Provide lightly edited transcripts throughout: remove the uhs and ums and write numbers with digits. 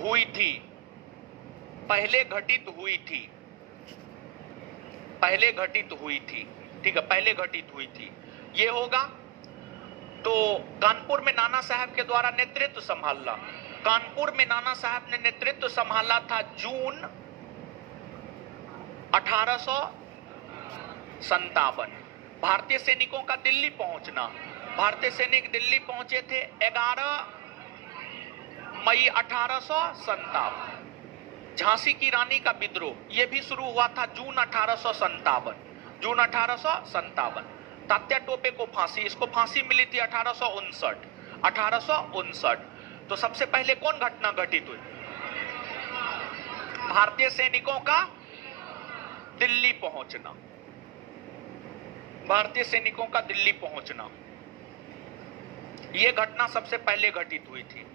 हुई थी, पहले घटित हुई थी, पहले घटित हुई थी, ठीक है, पहले घटित हुई थी, ये होगा। तो कानपुर में नाना साहब के द्वारा नेतृत्व संभालना, कानपुर में नाना साहब ने नेतृत्व संभाला था जून 1857। भारतीय सैनिकों का दिल्ली पहुंचना, भारतीय सैनिक दिल्ली पहुंचे थे 11 मई 1857। झांसी की रानी का विद्रोह यह भी शुरू हुआ था जून 1857, जून 1857। तात्या टोपे को फांसी, इसको फांसी मिली थी 1859। तो सबसे पहले कौन घटना घटित हुई? भारतीय सैनिकों का दिल्ली पहुंचना, भारतीय सैनिकों का दिल्ली पहुंचना, यह घटना सबसे पहले घटित हुई थी।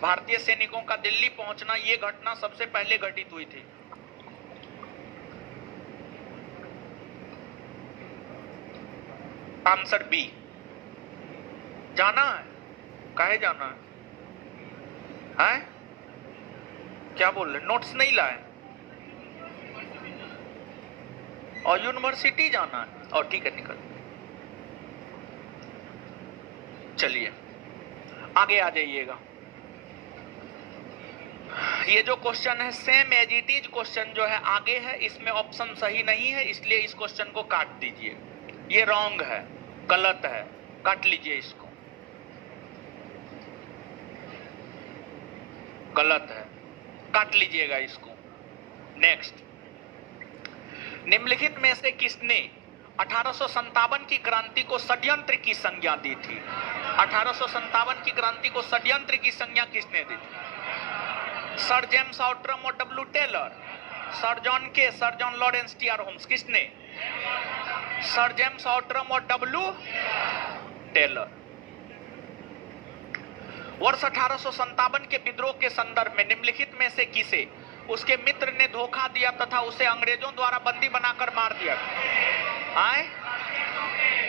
भारतीय सैनिकों का दिल्ली पहुंचना, यह घटना सबसे पहले घटित हुई थी। Answer B. जाना है? काहे जाना है? हैं? क्या बोल रहे? नोट्स नहीं लाए और यूनिवर्सिटी जाना है? और ठीक है, निकल। चलिए आगे आ जाइएगा। ये जो क्वेश्चन है same as it is question जो है आगे है, इसमें ऑप्शन सही नहीं है, इसलिए इस क्वेश्चन को काट दीजिए। ये रॉन्ग है, गलत है, काट लीजिए इसको, गलत है, काट लीजिएगा इसको। नेक्स्ट, निम्नलिखित में से किसने 1857 की क्रांति को षड्यंत्र की संज्ञा दी थी? 1857 की क्रांति को षड्यंत्र की संज्ञा किसने दी थी? सर जेम्स आउट्रम और W Taylor, sir John Kaye, sir John Lawrence T R Holmes, किसने? सर जेम्स आउट्रम और डब्ल्यू टेलर। वर्ष 1857 के विद्रोह के संदर्भ में निम्नलिखित में से किसे उसके मित्र ने धोखा दिया तथा उसे अंग्रेजों द्वारा बंदी बनाकर मार दिया? आए?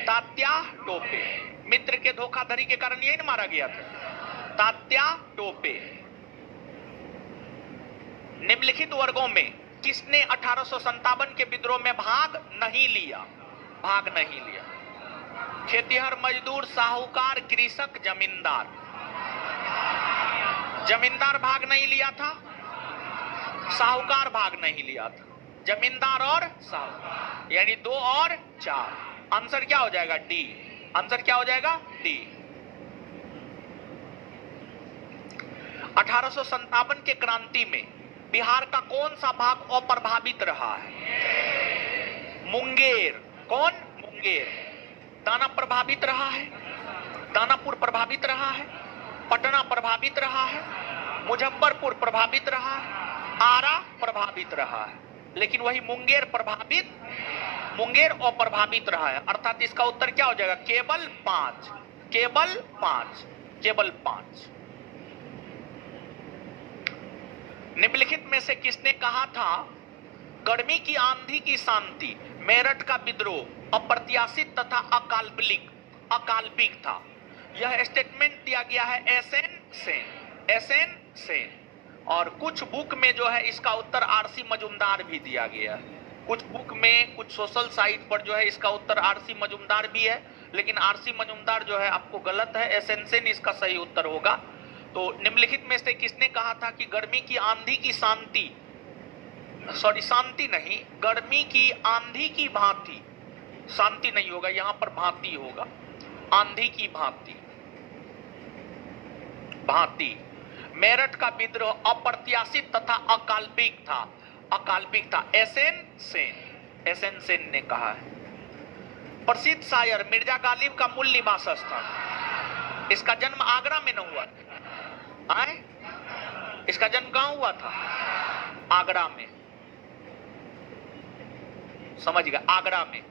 तात्या टोपे। मित्र के धोखाधड़ी के कारण यही न मारा गया था, तात्या टोपे। निम्नलिखित वर्गों में किसने 1857 के विद्रोह में भाग नहीं लिया? भाग नहीं लिया। खेतिहर, मजदूर, साहूकार, कृषक, जमींदार। जमींदार भाग नहीं लिया था, साहूकार भाग नहीं लिया था, जमींदार और साहूकार, यानी 2 और 4। आंसर क्या हो जाएगा? डी। आंसर क्या हो जाएगा? डी। 1857 के क्रांति में बिहार का कौन सा भाग अप्रभावित रहा है? मुंगेर। कौन? मुंगेर। दाना प्रभावित रहा है, दानापुर प्रभावित रहा है, पटना प्रभावित रहा है, मुजफ्फरपुर प्रभावित रहा है, आरा प्रभावित रहा है, लेकिन वही मुंगेर प्रभावित, मुंगेर अप्रभावित रहा है। अर्थात इसका उत्तर क्या हो जाएगा? केवल 5, केवल 5, केवल 5। निम्नलिखित में से किसने कहा था गर्मी की आंधी की शांति मेरठ का विद्रोह अप्रत्याशित तथा अकाल्पनिक था? यह स्टेटमेंट दिया गया है एसएन सेन, एसएन सेन। और कुछ बुक में जो है इसका उत्तर आरसी मजुमदार भी दिया गया है, कुछ बुक में, कुछ सोशल साइट पर जो है इसका उत्तर आरसी मजुमदार भी है, लेकिन आरसी मजुमदार जो है आपको गलत है, एसएन सेन इसका सही उत्तर होगा। तो निम्नलिखित में से किसने कहा था कि गर्मी की आंधी की शांति, सॉरी शांति नहीं, गर्मी की आंधी की भांति, शांति नहीं होगा यहां पर, भांति होगा, आंधी की भांति, भांति। मेरठ का विद्रोह अप्रत्याशित तथा अकाल्पनिक था, अकाल्पनिक था, एसएन सेन, एसएन सेन ने कहा है। प्रसिद्ध शायर मिर्जा गालिब का मूल निवास स्थान, इसका जन्म आगरा में न हुआ था, आए? इसका जन्म कहां हुआ था? आगरा में, समझिएगा, आगरा में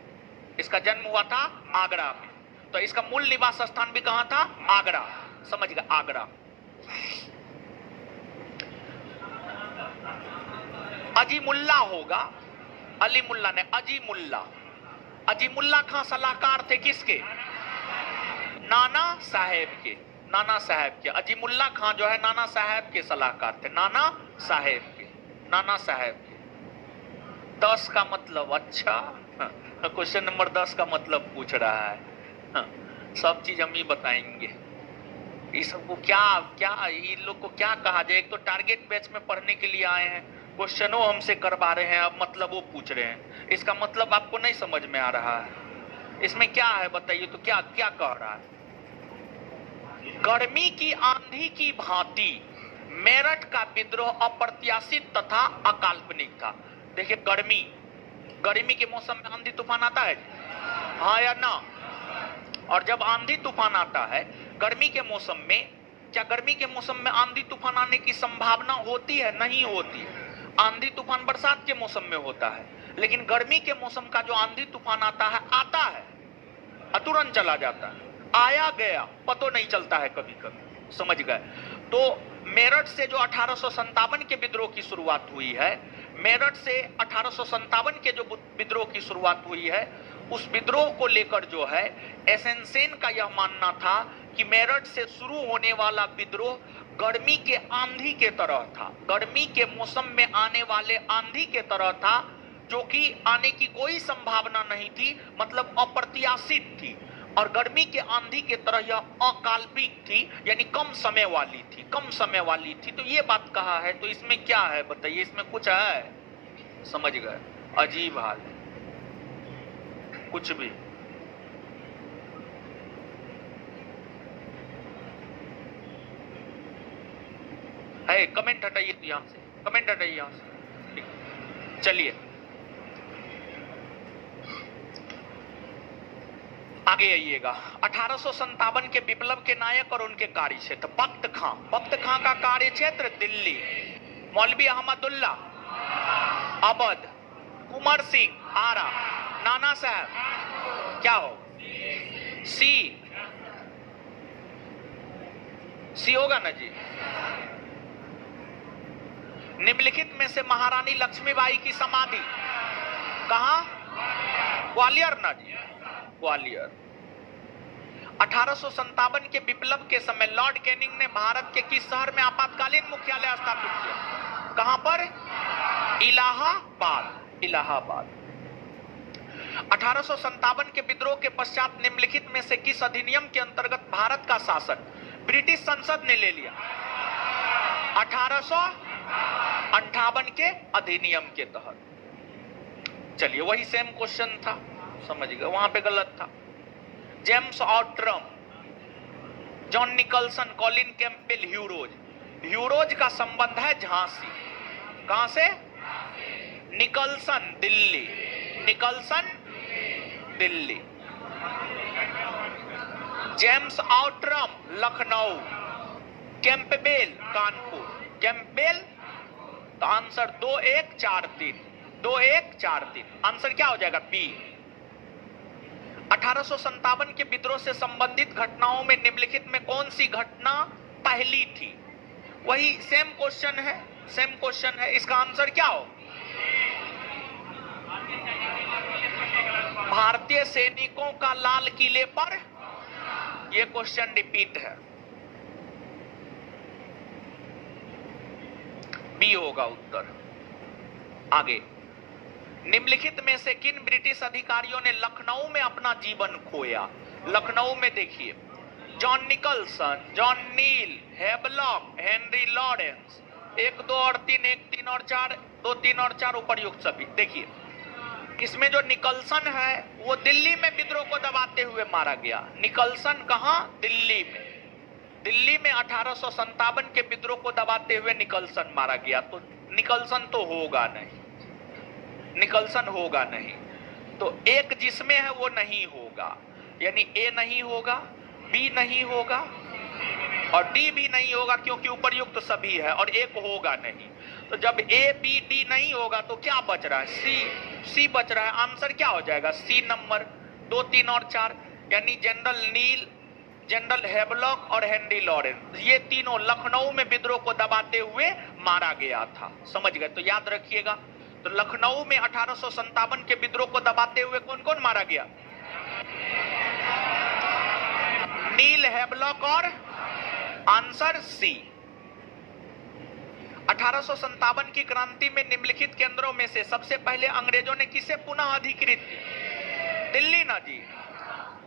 इसका जन्म हुआ था, आगरा में। तो इसका मूल निवास स्थान भी कहां था? आगरा, समझिएगा, आगरा। अजीमुल्ला होगा, अली मुल्ला ने, अजीमुल्ला। अजीमुल्ला खां सलाहकार थे किसके? नाना साहेब के, नाना साहब के। अजीमुल्ला खां जो है नाना साहब के सलाहकार थे, नाना साहब के, नाना साहब के। 10 का मतलब, अच्छा क्वेश्चन नंबर 10 का मतलब पूछ रहा है। सब चीज हम ही बताएंगे। ये सबको क्या क्या ये लोग को क्या कहा जाए? एक तो टारगेट बैच में पढ़ने के लिए आए हैं, क्वेश्चनों हमसे करवा रहे हैं, अब मतलब वो पूछ रहे हैं। इसका मतलब आपको नहीं समझ में आ रहा है? इसमें क्या है बताइए तो? क्या क्या कह रहा है? गर्मी की आंधी की भांति मेरठ का विद्रोह अप्रत्याशित तथा अकाल्पनिक था। देखिए, गर्मी के मौसम में आंधी तूफान आता है, हाँ या ना? और जब आंधी तूफान आता है गर्मी के मौसम में, क्या गर्मी के मौसम में आंधी तूफान आने की संभावना होती है? नहीं होती। आंधी तूफान बरसात के मौसम में होता है, लेकिन गर्मी के मौसम का जो आंधी तूफान आता है तुरंत चला जाता है, आया गया पता नहीं चलता है कभी कभी, समझ गए? तो मेरठ से जो 1857 के विद्रोह की शुरुआत हुई है, मेरठ से 1857 के जो विद्रोह की शुरुआत हुई है, उस विद्रोह को लेकर जो है एसेंसेन का यह मानना था कि मेरठ से शुरू होने वाला विद्रोह गर्मी के आंधी के तरह था, गर्मी के मौसम में आने वाले आंधी के तरह था, जो कि आने की कोई संभावना नहीं थी, मतलब अप्रत्याशित थी। और गर्मी के आंधी के तरह यह अकाल्पनिक थी, यानी कम समय वाली थी, कम समय वाली थी। तो ये बात कहा है, तो इसमें क्या है बताइए? इसमें कुछ है? समझ गए? अजीब हाल है, कुछ भी। है कमेंट हटाइए तो, यहां से कमेंट हटाइए यहां से। चलिए आगे आइएगा। 1857 के विप्लव के नायक और उनके कार्य क्षेत्र। बख्त खां का कार्य क्षेत्र दिल्ली। मौलवी अहमदुल्ला अवध, कुंवर सिंह आरा, नाना साहब क्या हो? सी होगा ना जी? निम्नलिखित में से महारानी लक्ष्मीबाई की समाधि कहां? ग्वालियर ना जी, ग्वालियर। 1857 के विप्लव के समय लॉर्ड कैनिंग ने भारत के किस शहर में आपातकालीन मुख्यालय स्थापित किया? कहां पर? इलाहाबाद, इलाहाबाद। 1857 के विद्रोह के पश्चात निम्नलिखित में से किस अधिनियम के अंतर्गत भारत का शासन ब्रिटिश संसद ने ले लिया? 1858 के अधिनियम के तहत। चलिए, वही सेम क्वेश्चन था, समझ गए? वहां पे गलत था। James Outram, John Nicholson, Colin Campbell, Hugh Rose का संबंध है झांसी। कहां से? Nicholson Delhi, Nicholson Delhi. James Outram Lucknow, Campbell Kanpur. Campbell तो आंसर 2143, 2143 आंसर क्या हो जाएगा? बी। 1857 के विद्रोह से संबंधित घटनाओं में निम्नलिखित में कौन सी घटना पहली थी? वही सेम क्वेश्चन है, सेम क्वेश्चन है। इसका आंसर क्या हो? भारतीय सैनिकों का लाल किले पर, यह क्वेश्चन रिपीट है, बी होगा उत्तर। आगे, निम्नलिखित में से किन ब्रिटिश अधिकारियों ने लखनऊ में अपना जीवन खोया? लखनऊ में देखिए, जॉन निकलसन, जॉन नील, हेवलॉक, हेनरी लॉरेंस। 1, 2 और 3, 1, 3 और 4, 2, 3 और 4 उपर्युक्त सभी। देखिए, इसमें जो निकलसन है वो दिल्ली में विद्रोह को दबाते हुए मारा गया। निकलसन कहां? दिल्ली में। दिल्ली में 1857 के विद्रोह को दबाते हुए निकलसन मारा गया। तो निकलसन तो होगा नहीं, निकलसन होगा नहीं। तो एक जिसमें है वो नहीं होगा, यानी ए नहीं होगा, बी नहीं होगा और डी भी नहीं होगा, क्योंकि उपर्युक्त सभी है, और एक होगा नहीं। तो जब ए बी डी नहीं होगा तो क्या बच रहा है? सी बच रहा है। आंसर क्या हो जाएगा? सी नंबर 2, 3 और 4, यानी जनरल नील, जनरल हेवलॉक और हेनरी लॉरेंस, ये तीनों लखनऊ में विद्रोह को दबाते हुए मारा गया था। समझ गए? तो याद रखिएगा। तो लखनऊ में 1857 के विद्रोह को दबाते हुए कौन कौन मारा गया? नील, हेवलॉक और आंसर सी। 1857 की क्रांति में निम्नलिखित केंद्रों में से सबसे पहले अंग्रेजों ने किसे पुनः अधिकृत किया? दिल्ली ना जी,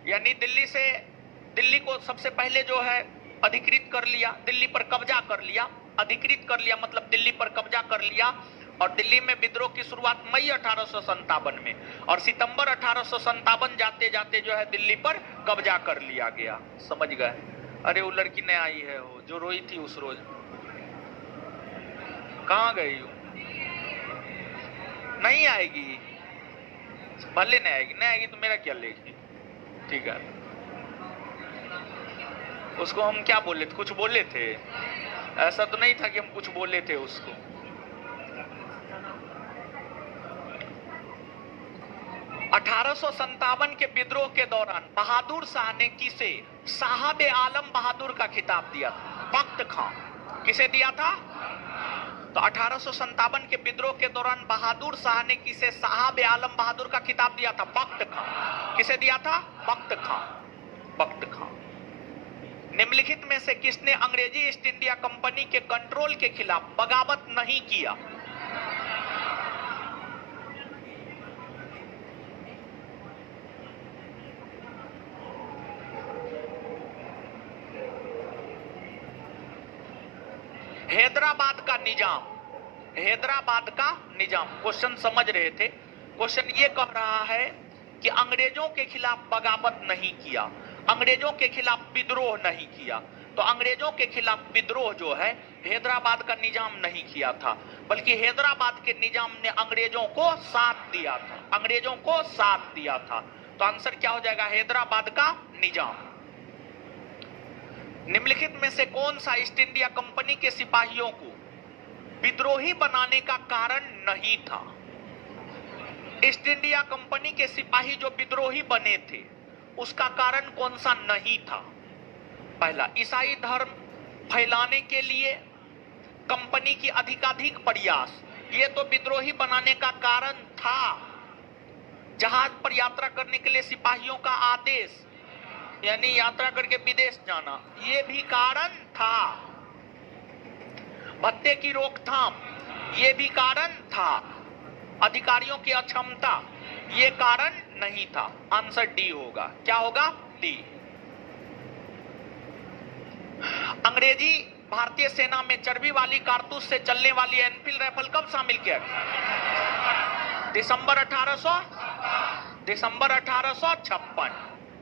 यानी दिल्ली को सबसे पहले जो है अधिकृत कर लिया, दिल्ली पर कब्जा कर लिया। अधिकृत कर लिया मतलब दिल्ली पर कब्जा कर लिया। और दिल्ली में विद्रोह की शुरुआत मई 1857 में, और सितंबर 1857 जाते जाते जो है दिल्ली पर कब्जा कर लिया गया। समझ गए? अरे वो लड़की नहीं आई है, वो जो रोई थी उस रोज, कहां गई हो? नहीं आएगी, भले नहीं आएगी, नहीं आएगी तो मेरा क्या लेगी? ठीक है, उसको हम क्या बोले थे? कुछ बोले थे? ऐसा तो नहीं था कि हम कुछ बोले थे उसको। (1857) के विद्रोह के दौरान बहादुर शाह ने किसे साहब आलम बहादुर का खिताब दिया था? बख्त खां। किसे दिया था? तो 1857 के विद्रोह के दौरान बहादुर शाह ने किसे साहब आलम बहादुर का खिताब दिया था? बख्त खां। किसे दिया था? बख्त खां। बख्त खां। निम्नलिखित में से किसने अंग्रेजी ईस्ट इंडिया कंपनी के कंट्रोल के खिलाफ बगावत नहीं किया? हैदराबाद का निजाम, हैदराबाद का निजाम। क्वेश्चन समझ रहे थे? क्वेश्चन ये कह रहा है कि अंग्रेजों के खिलाफ बगावत नहीं किया, अंग्रेजों के खिलाफ विद्रोह नहीं किया। तो अंग्रेजों के खिलाफ विद्रोह जो है हैदराबाद का निजाम नहीं किया था, बल्कि हैदराबाद के निजाम ने अंग्रेजों को साथ दिया था, अंग्रेजों को साथ दिया था। तो आंसर क्या हो जाएगा? हैदराबाद का निजाम। निम्नलिखित में से कौन सा ईस्ट इंडिया कंपनी के सिपाहियों को विद्रोही बनाने का कारण नहीं था? ईस्ट इंडिया कंपनी के सिपाही जो विद्रोही बने थे उसका कारण कौन सा नहीं था? पहला, ईसाई धर्म फैलाने के लिए कंपनी की अधिकाधिक प्रयास, ये तो विद्रोही बनाने का कारण था। जहाज पर यात्रा करने के लिए सिपाहियों का आदेश, यानी यात्रा करके विदेश जाना, ये भी कारण था। भत्ते की रोकथाम, ये भी कारण था। अधिकारियों की अक्षमता, ये कारण नहीं था। आंसर डी होगा। क्या होगा? डी। अंग्रेजी भारतीय सेना में चर्बी वाली कारतूस से चलने वाली एनफील्ड राइफल कब शामिल किया गया? दिसंबर 1856।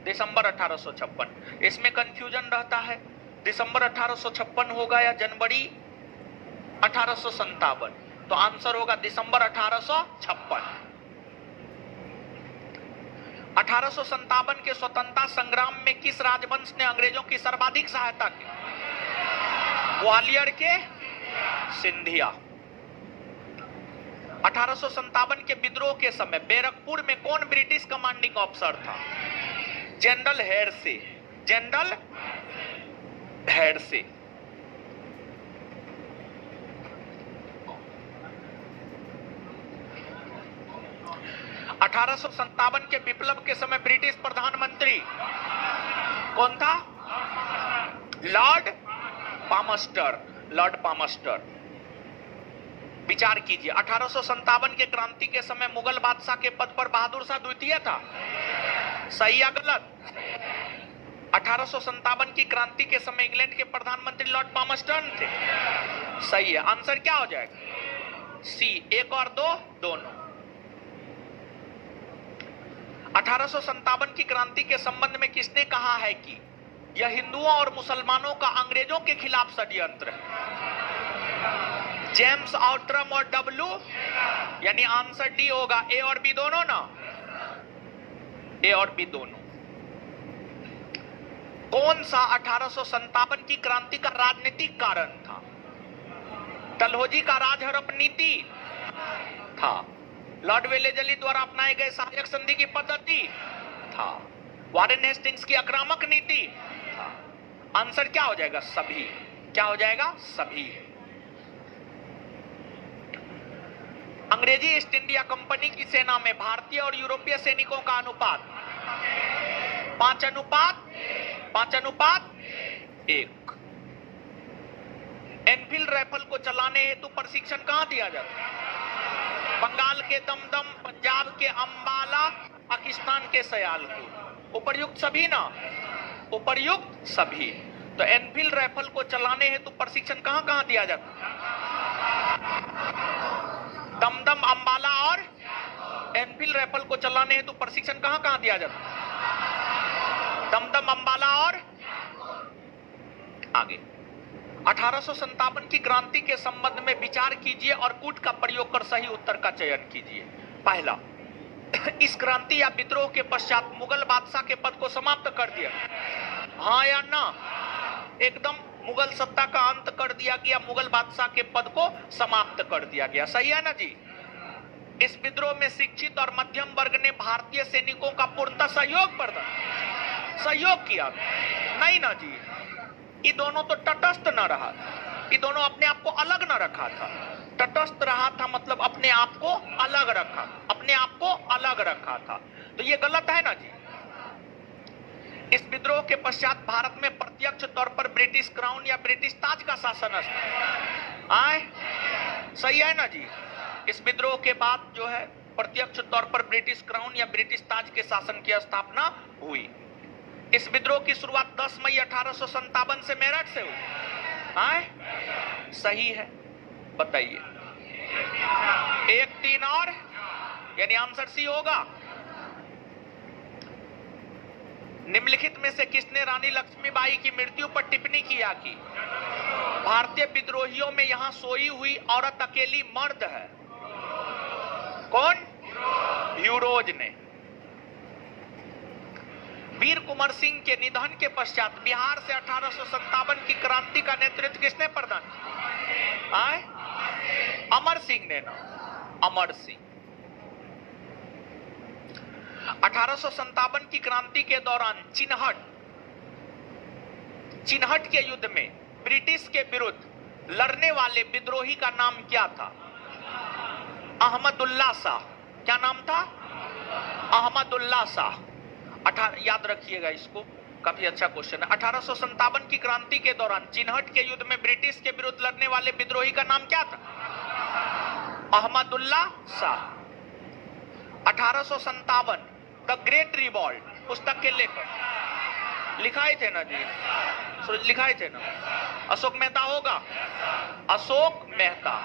दिसंबर 1856। इसमें कंफ्यूजन रहता है, दिसंबर 1856 होगा या जनवरी 1857। तो आंसर होगा दिसंबर 1856। 1857 के स्वतंत्रता संग्राम में किस राजवंश ने अंग्रेजों की सर्वाधिक सहायता की? ग्वालियर के सिंधिया। 1857 के विद्रोह के समय बैरकपुर में कौन ब्रिटिश कमांडिंग ऑफिसर था? जनरल हेडसे। जनरल हेडसे। 1857 के विप्लव के समय ब्रिटिश प्रधानमंत्री कौन था? लॉर्ड पामस्टर। लॉर्ड पामस्टर। विचार कीजिए, 1857 के क्रांति के समय मुगल बादशाह के पद पर बहादुर शाह द्वितीय था। सही या गलत? 1857 की क्रांति के समय इंग्लैंड के प्रधानमंत्री लॉर्ड पामस्टर्न थे। सही है। आंसर क्या हो जाएगा? सी। 1 और 2 दोनों। 1857 की क्रांति के संबंध में किसने कहा है कि यह हिंदुओं और मुसलमानों का अंग्रेजों के खिलाफ षड्यंत्र है? जेम्स आउट्रम और डब्ल्यू, यानी आंसर डी होगा। ए और बी दोनों ना? ए और बी दोनों। कौन सा 1857 की क्रांति का राजनीतिक कारण था? डलहौजी का राजहड़प नीति था, लॉर्ड वेलेजली द्वारा अपनाए गए सहायक संधि की पद्धति था, वारेन हेस्टिंग्स की आक्रामक नीति था। आंसर क्या हो जाएगा? सभी। क्या हो जाएगा? सभी। अंग्रेजी ईस्ट इंडिया कंपनी की सेना में भारतीय और यूरोपीय सैनिकों का अनुपात 5:1। एनफील्ड राइफल को चलाने हेतु प्रशिक्षण कहां दिया जाता? बंगाल के दमदम, पंजाब के अंबाला, पाकिस्तान के सयालपुर। उपर्युक्त सभी ना? उपर्युक्त सभी। तो एनफील्ड राइफल को चलाने हेतु प्रशिक्षण कहां कहां दिया जाता? दमदम, अंबाला और एनफील्ड राइफल को चलाने हेतु प्रशिक्षण कहां कहां दिया जाता? दमदम, अंबाला और आगे। 1857 की क्रांति के संबंध में विचार कीजिए और कूट का प्रयोग कर सही उत्तर का चयन कीजिए। पहला, इस क्रांति या विद्रोह के पश्चात मुगल बादशाह के पद को समाप्त कर दिया, हाँ या ना? एकदम मुगल सत्ता का अंत कर दिया गया, मुगल बादशाह के पद को समाप्त कर दिया गया। सही है ना जी? इस विद्रोह में शिक्षित और मध्यम वर्ग ने भारतीय सैनिकों का पूर्णतः सहयोग किया, नहीं ना जी? ये दोनों तो तटस्थ न रहा, ये दोनों अपने आप को अलग न रखा था। तटस्थ रहा था मतलब अपने आप को अलग रखा, अपने आप को अलग रखा था। तो ये गलत है ना जी? इस विद्रोह के पश्चात भारत में प्रत्यक्ष तौर पर ब्रिटिश क्राउन या ब्रिटिश ताज का शासन आए, सही है ना जी? इस विद्रोह के बाद जो है प्रत्यक्ष तौर पर ब्रिटिश क्राउन या ब्रिटिश ताज के शासन की स्थापना हुई। इस विद्रोह की शुरुआत 10 मई 1857 से मेरठ से हुई, आए? सही है, बताइए। 1, 3 और, यानी आंसर सी होगा। निम्नलिखित में से किसने रानी लक्ष्मीबाई की मृत्यु पर टिप्पणी किया कि भारतीय विद्रोहियों में यहां सोई हुई औरत अकेली मर्द है? कौन? ह्यूरोज ने। वीर कुंवर सिंह के निधन के पश्चात बिहार से 1857 की क्रांति का नेतृत्व किसने प्रदान किया? अमर सिंह ने ना, अमर सिंह। 1857 की क्रांति के दौरान चिनहट के युद्ध में ब्रिटिश के विरुद्ध लड़ने वाले विद्रोही का नाम क्या था? अहमदुल्ला शाह। क्या नाम था? अहमदुल्ला शाह। याद रखिएगा इसको, काफी अच्छा क्वेश्चन है। 1857 की क्रांति के दौरान चिनहट के युद्ध में ब्रिटिश के विरुद्ध लड़ने वाले विद्रोही का नाम क्या था? Ahmadullah Shah. 1857 the great revolt पुस्तक के लेखक लिखाए थे ना जी? लिखाए थे ना? अशोक मेहता होगा, Ashok Mehta.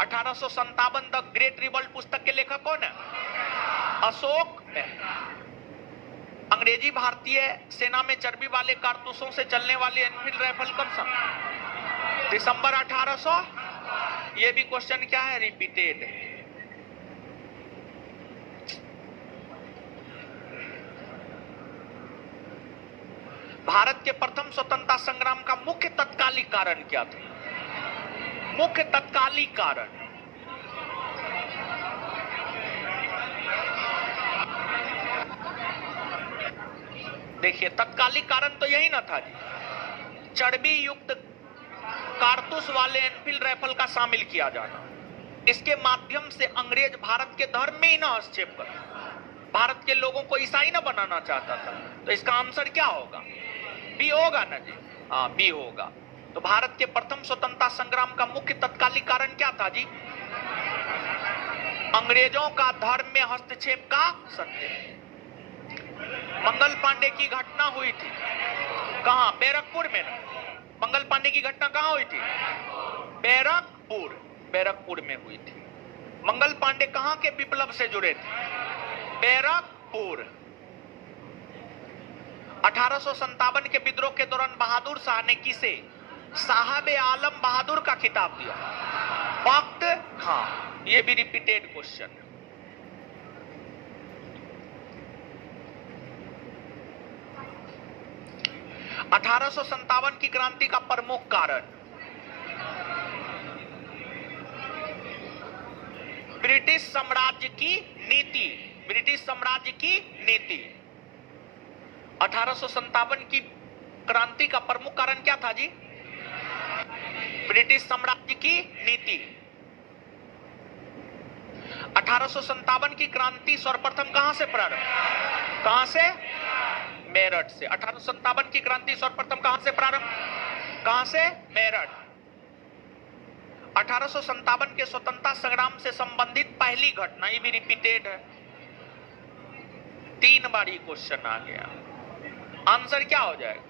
1857 the great revolt पुस्तक के लेखक कौन है? अशोक मेहता। अंग्रेजी भारतीय सेना में चर्बी वाले कारतूसों से चलने वाली एनफील्ड राइफल कब सन? दिसंबर 1800। ये भी क्वेश्चन क्या है? रिपीटेड है। भारत के प्रथम स्वतंत्रता संग्राम का मुख्य तत्कालिक कारण क्या था? मुख्य तत्कालिक कारण, देखिए तत्कालिक कारण तो यही ना था जी, चर्बी युक्त कारतूस वाले एनफील्ड राइफल का शामिल किया जाना। इसके माध्यम से अंग्रेज भारत के धर्म में ही ना हस्तक्षेप कर, भारत के लोगों को ईसाई ना बनाना चाहता था। तो इसका आंसर क्या होगा? बी होगा ना जी? हाँ, बी होगा। तो भारत के प्रथम स्वतंत्रता संग्राम का मुख्य तत्कालिक कारण क्या था जी? अंग्रेजों का धर्म में हस्तक्षेप का सत्य। मंगल पांडे की घटना हुई थी कहां? बैरकपुर में ना। मंगल पांडे की घटना कहां हुई थी? बैरकपुर में हुई थी। मंगल पांडे कहां के विप्लव से जुड़े थे? बैरकपुर। 1857 के विद्रोह के दौरान बहादुर शाह ने किसे साहब आलम बहादुर का खिताब दिया? वक्त खां। ये भी रिपीटेड क्वेश्चन। 1857 की क्रांति का प्रमुख कारण ब्रिटिश साम्राज्य की नीति। ब्रिटिश साम्राज्य की नीति। 1857 की क्रांति का प्रमुख कारण क्या था जी? ब्रिटिश साम्राज्य की नीति। 1857 की क्रांति सर्वप्रथम कहां से प्रारंभ? कहां से? मेरठ से। 1857 की क्रांति सर्वप्रथम कहां से प्रारंभ? कहां से? मेरठ। 1857 के स्वतंत्रता संग्राम से संबंधित पहली घटना, ये भी रिपीटेड है, 3 बार ये क्वेश्चन आ गया। आंसर क्या हो जाएगा?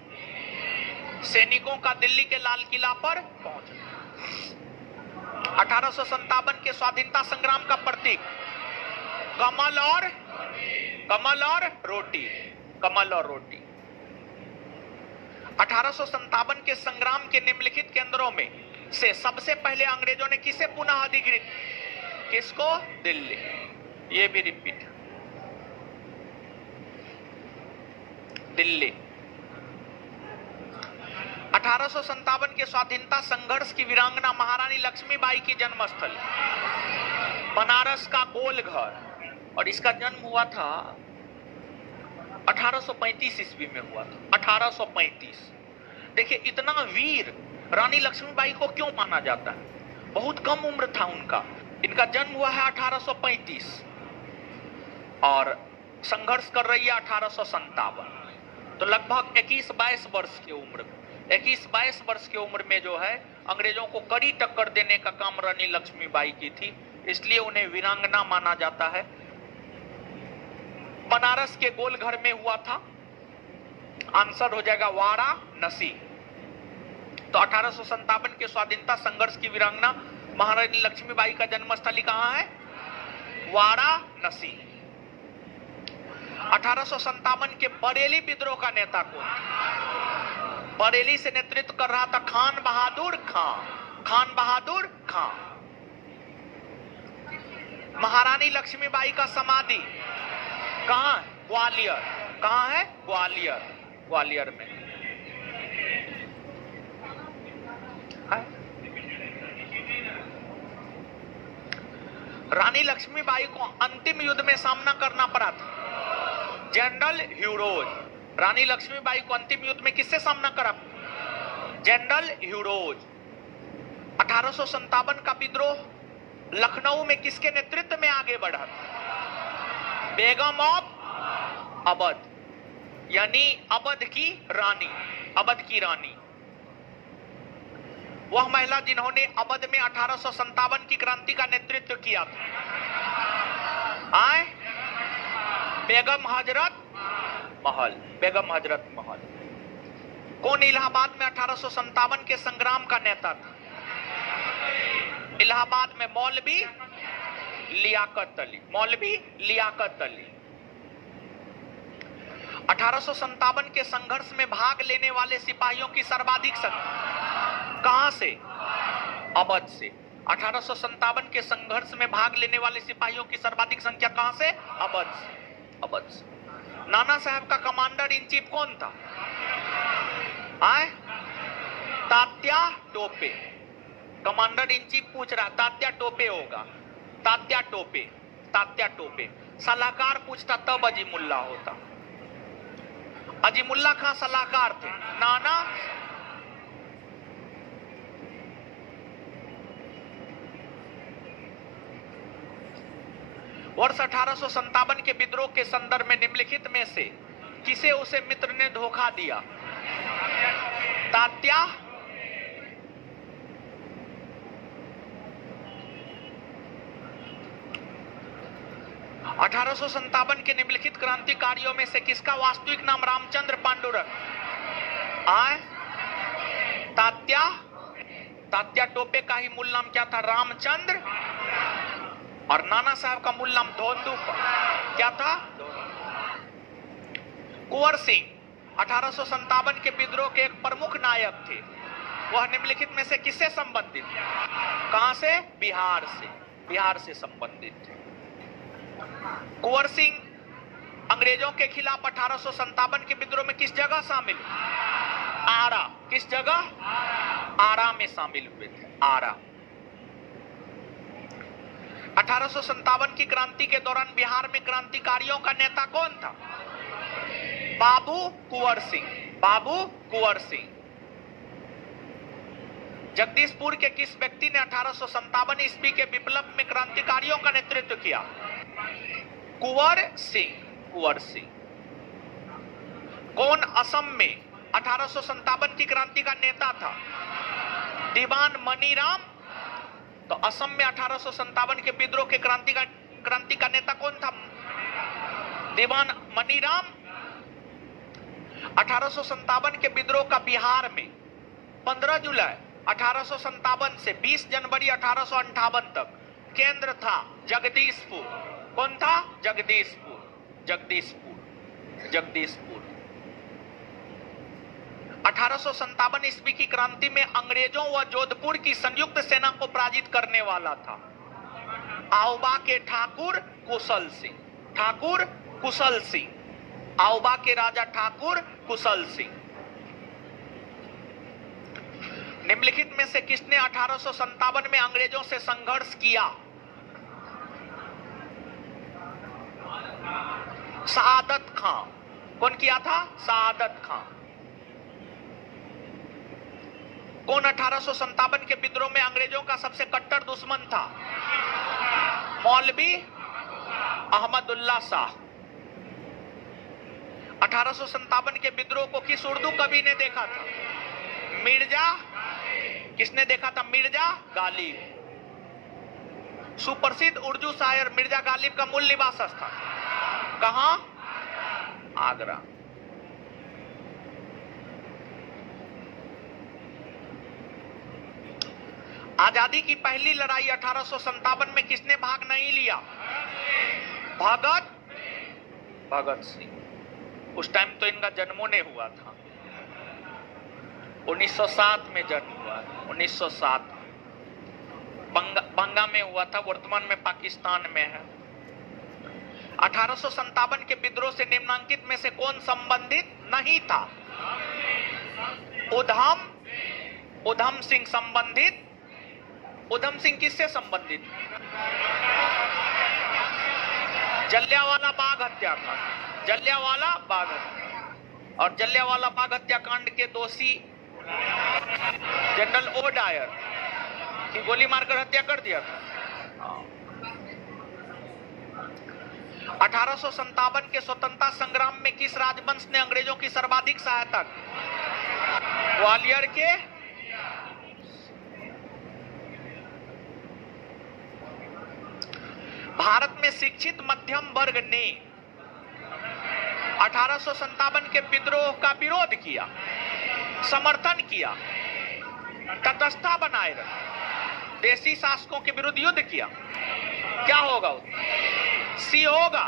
सैनिकों का दिल्ली के लाल किला पर पहुंचना। 1857 के स्वाधीनता संग्राम का प्रतीक कमल और रोटी, कमल और रोटी। 1857 के संग्राम के निम्नलिखित केंद्रों में से सबसे पहले अंग्रेजों ने किसे पुनः अधिकृत, किसको? दिल्ली। ये भी रिपीट, दिल्ली। 1857 के स्वाधीनता संघर्ष की वीरांगना महारानी लक्ष्मीबाई की जन्मस्थल बनारस का गोलघर, और इसका जन्म हुआ था 1835 ईस्वी में हुआ था, 1835। देखिए इतना वीर रानी लक्ष्मीबाई को क्यों माना जाता है? बहुत कम उम्र था उनका। इनका जन्म हुआ है 1835 और संघर्ष कर रही है 1857, तो लगभग 21-22 वर्ष की उम्र में, 21-22 वर्ष की उम्र में जो है अंग्रेजों को कड़ी टक्कर देने का काम रानी लक्ष्मीबाई की थी, इसलिए उन्हें वीरांगना माना जाता है। बनारस के गोलघर में हुआ था। आंसर हो जाएगा वाराणसी। तो 1857 के स्वाधीनता संघर्ष की वीरांगना महारानी लक्ष्मीबाई का जन्मस्थल कहां है? वाराणसी। 1857 के बरेली विद्रोह का नेता कौन? बरेली से नेतृत्व कर रहा था खान बहादुर खां, खान बहादुर खां। महारानी लक्ष्मीबाई का समाधि कहां है? ग्वालियर। कहां है? ग्वालियर, ग्वालियर में है। रानी लक्ष्मीबाई को अंतिम युद्ध में सामना करना पड़ा था जनरल ह्यूरोज। रानी लक्ष्मीबाई को अंतिम युद्ध में किससे सामना करा? General Hugh Rose. 1857 का विद्रोह लखनऊ में किसके नेतृत्व में आगे बढ़ा? बेगम ऑफ अवध, यानी अवध की रानी, अवध की रानी। वह महिला जिन्होंने अवध में 1857 की क्रांति का नेतृत्व किया था। आए बेगम हजरत महल, बेगम हजरत महल। कौन इलाहाबाद में 1857 के संग्राम का नेता था? इलाहाबाद में मौलवी लियाकत अली, मौलवी लियाकत अली। 1857 के संघर्ष में भाग लेने वाले सिपाहियों की सर्वाधिक संख्या कहां से? अवध से। 1857 के संघर्ष में भाग लेने वाले सिपाहियों की सर्वाधिक संख्या कहां से? अवध से, अवध से। नाना साहब का कमांडर इन चीफ कौन था? आए Tatya Tope. Commander in chief पूछ रहा, तात्या टोपे होगा, तात्या टोपे, तात्या टोपे। सलाहकार पूछता तब अजीमुल्ला होता। अजीमुल्ला खां सलाहकार थे। नाना वर्ष 1857 के विद्रोह के संदर्भ में निम्नलिखित में से किसे उसे मित्र ने धोखा दिया? तात्या 1857 के निम्नलिखित क्रांतिकारियों में से किसका वास्तविक नाम रामचंद्र पांडुरंग? आए तात्या, तात्या टोपे का ही मूल नाम क्या था? रामचंद्र। और नाना साहब का मूल नाम धोंदू क्या था? कुंवर सिंह 1857 के विद्रोह के एक प्रमुख नायक थे। वह निम्नलिखित में से किससे संबंधित? कहां से? बिहार से, बिहार से संबंधित थे। कुंवर सिंह अंग्रेजों के खिलाफ 1857 के विद्रोह में किस जगह शामिल? आरा। किस जगह? आरा में शामिल हुए थे, आरा। 1857 की क्रांति के दौरान बिहार में क्रांतिकारियों का नेता कौन था? बाबू कुंवर सिंह, बाबू कुंवर सिंह। जगदीशपुर के किस व्यक्ति ने 1857 ईस्वी के विप्लव में क्रांतिकारियों का नेतृत्व किया? कुंवर सिंह, कुंवर सिंह। कौन असम में 1857 की क्रांति का नेता था? दीवान मनीराम तो असम में 1857 के विद्रोह के क्रांति का नेता कौन था? दीवान मनीराम। 1857 के विद्रोह का बिहार में 15 जुलाई 1857 से 20 जनवरी 1858 तक केंद्र था जगदीशपुर। कौन था? जगदीशपुर। जगदीशपुर। जगदीशपुर। 1857 ईस्वी की क्रांति में अंग्रेजों व जोधपुर की संयुक्त सेना को पराजित करने वाला था आओबा के ठाकुर कुशल सिंह। ठाकुर कुशल सिंह। आओबा के राजा ठाकुर कुशल सिंह। निम्नलिखित में से किसने 1857 में अंग्रेजों से संघर्ष किया? शहादत खां। कौन किया था? शहादत खां। कौन 1857 के विद्रोह में अंग्रेजों का सबसे कट्टर दुश्मन था? मौलवी अहमदुल्ला शाह। 1857 के विद्रोह को किस उर्दू कवि ने देखा था? मिर्जा। किसने देखा था? मिर्जा गालिब। सुप्रसिद्ध उर्दू शायर मिर्जा गालिब का मूल निवास स्थान कहां? आगरा। आजादी की पहली लड़ाई 1857 में किसने भाग नहीं लिया? भगत सिंह। उस टाइम तो इनका जन्मों ने हुआ था। 1907 में जन्म हुआ। 1907 बंगा में हुआ था, वर्तमान में पाकिस्तान में है। 1857 के विद्रोह से निम्नांकित में से कौन संबंधित नहीं था? उधम सिंह संबंधित। उधम सिंह किससे संबंधित? जलियांवाला बाग हत्याकांड। जलियांवाला बाग हत्याकांड। और जलियांवाला बाग हत्याकांड के दोषी जनरल ओ डायर की गोली मारकर हत्या कर दिया था। 1857 के स्वतंत्रता संग्राम में किस राजवंश ने अंग्रेजों की सर्वाधिक सहायता की? ग्वालियर के। भारत में शिक्षित मध्यम वर्ग ने 1857 के विद्रोह का विरोध किया, समर्थन किया, तटस्थता बनाए रखा, देशी शासकों के विरुद्ध युद्ध किया। क्या होगा? सी होगा।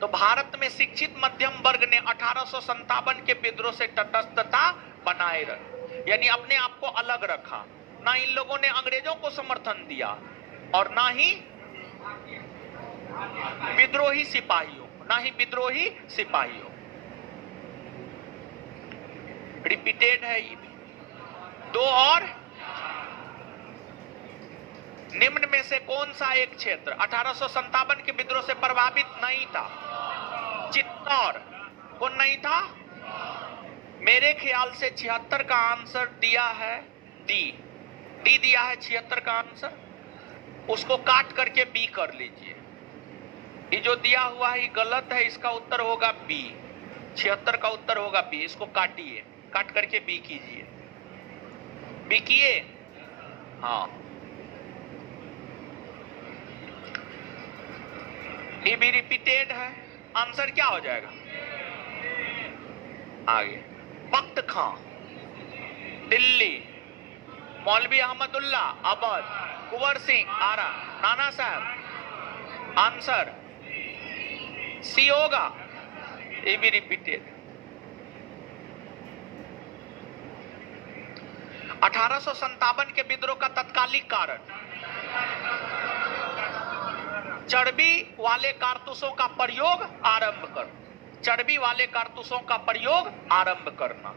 तो भारत में शिक्षित मध्यम वर्ग ने 1857 के विद्रोह से तटस्थता बनाए रखी, यानी अपने आप को अलग रखा। ना इन लोगों ने अंग्रेजों को समर्थन दिया और ना ही विद्रोही सिपाहियों, ना ही विद्रोही सिपाहियों। रिपीटेड है ये। 2 और निम्न में से कौन सा एक क्षेत्र 1857 के विद्रोह से प्रभावित नहीं था? चित्तौड़। कौन नहीं था? मेरे ख्याल से 76 का आंसर दिया है डी दिया है 76 का आंसर। उसको काट करके बी कर लीजिए। ये जो दिया हुआ है गलत है, इसका उत्तर होगा बी। 76 का उत्तर होगा बी। इसको काटिए, काट करके बी कीजिए। बी किए? हाँ। ये भी रिपीटेड है। आंसर क्या हो जाएगा? आगे बख्त खां, दिल्ली। मौलवी अहमदुल्ला अवध, कुंवर सिंह आरा, नाना साहब। आंसर सी होगा। ये भी रिपीटेड। 1857 के विद्रोह का तत्कालिक कारण चर्बी वाले कारतूसों का प्रयोग आरंभ कर। चर्बी वाले कारतूसों का प्रयोग आरंभ करना।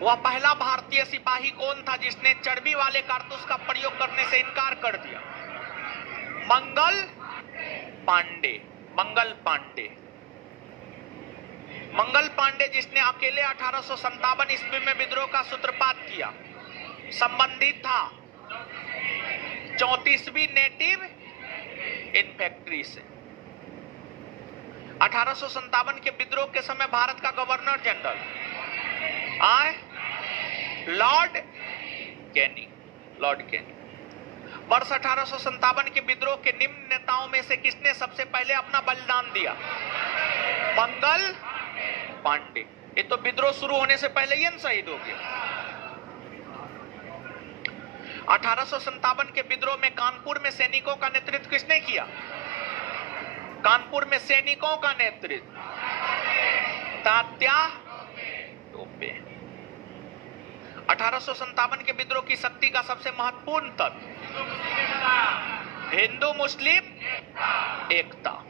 वह पहला भारतीय सिपाही कौन था जिसने चर्बी वाले कारतूस का प्रयोग करने से इनकार कर दिया? मंगल पांडे। मंगल पांडे। मंगल पांडे जिसने अकेले 1857 ईस्वी में विद्रोह का सूत्रपात किया, संबंधित था 34वीं नेटिव इन्फेंट्री से। 1857 के विद्रोह के समय भारत का governor general Lord Canning. Lord केनी। वर्ष 1857 के विद्रोह के निम्न नेताओं में से किसने सबसे पहले अपना बलिदान दिया? मंगल पांडे। ये तो विद्रोह शुरू होने से पहले ही शहीद हो गया। 1857 के विद्रोह में कानपुर में सैनिकों का नेतृत्व किसने किया? कानपुर में सैनिकों का नेतृत्व तात्या टोपे। 1857 के विद्रोह की शक्ति का सबसे महत्वपूर्ण तत्व हिंदू मुस्लिम एकता।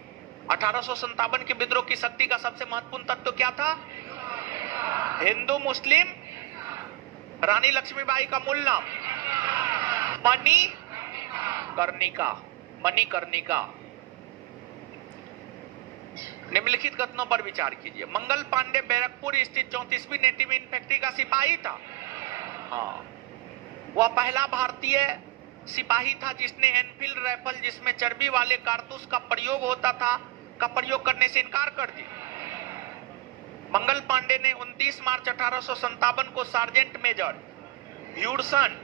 1857 के विद्रोह की शक्ति का सबसे महत्वपूर्ण तत्व क्या था? हिंदू मुस्लिम। रानी लक्ष्मीबाई का मूल नाम मणिकर्णिका। मणिकर्णिका। निम्नलिखित कथनों पर विचार कीजिए। मंगल पांडे बैरकपुर स्थित 34वीं नेटिव इन्फेंट्री का सिपाही था। हाँ, वह पहला भारतीय सिपाही था जिसने एनफील्ड राइफल, जिसमें चर्बी वाले कारतूस का प्रयोग होता था, का प्रयोग करने से इनकार कर दिया। मंगल पांडे ने 29 मार्च 1857 को सार्जेंट मेजर ह्यूडसन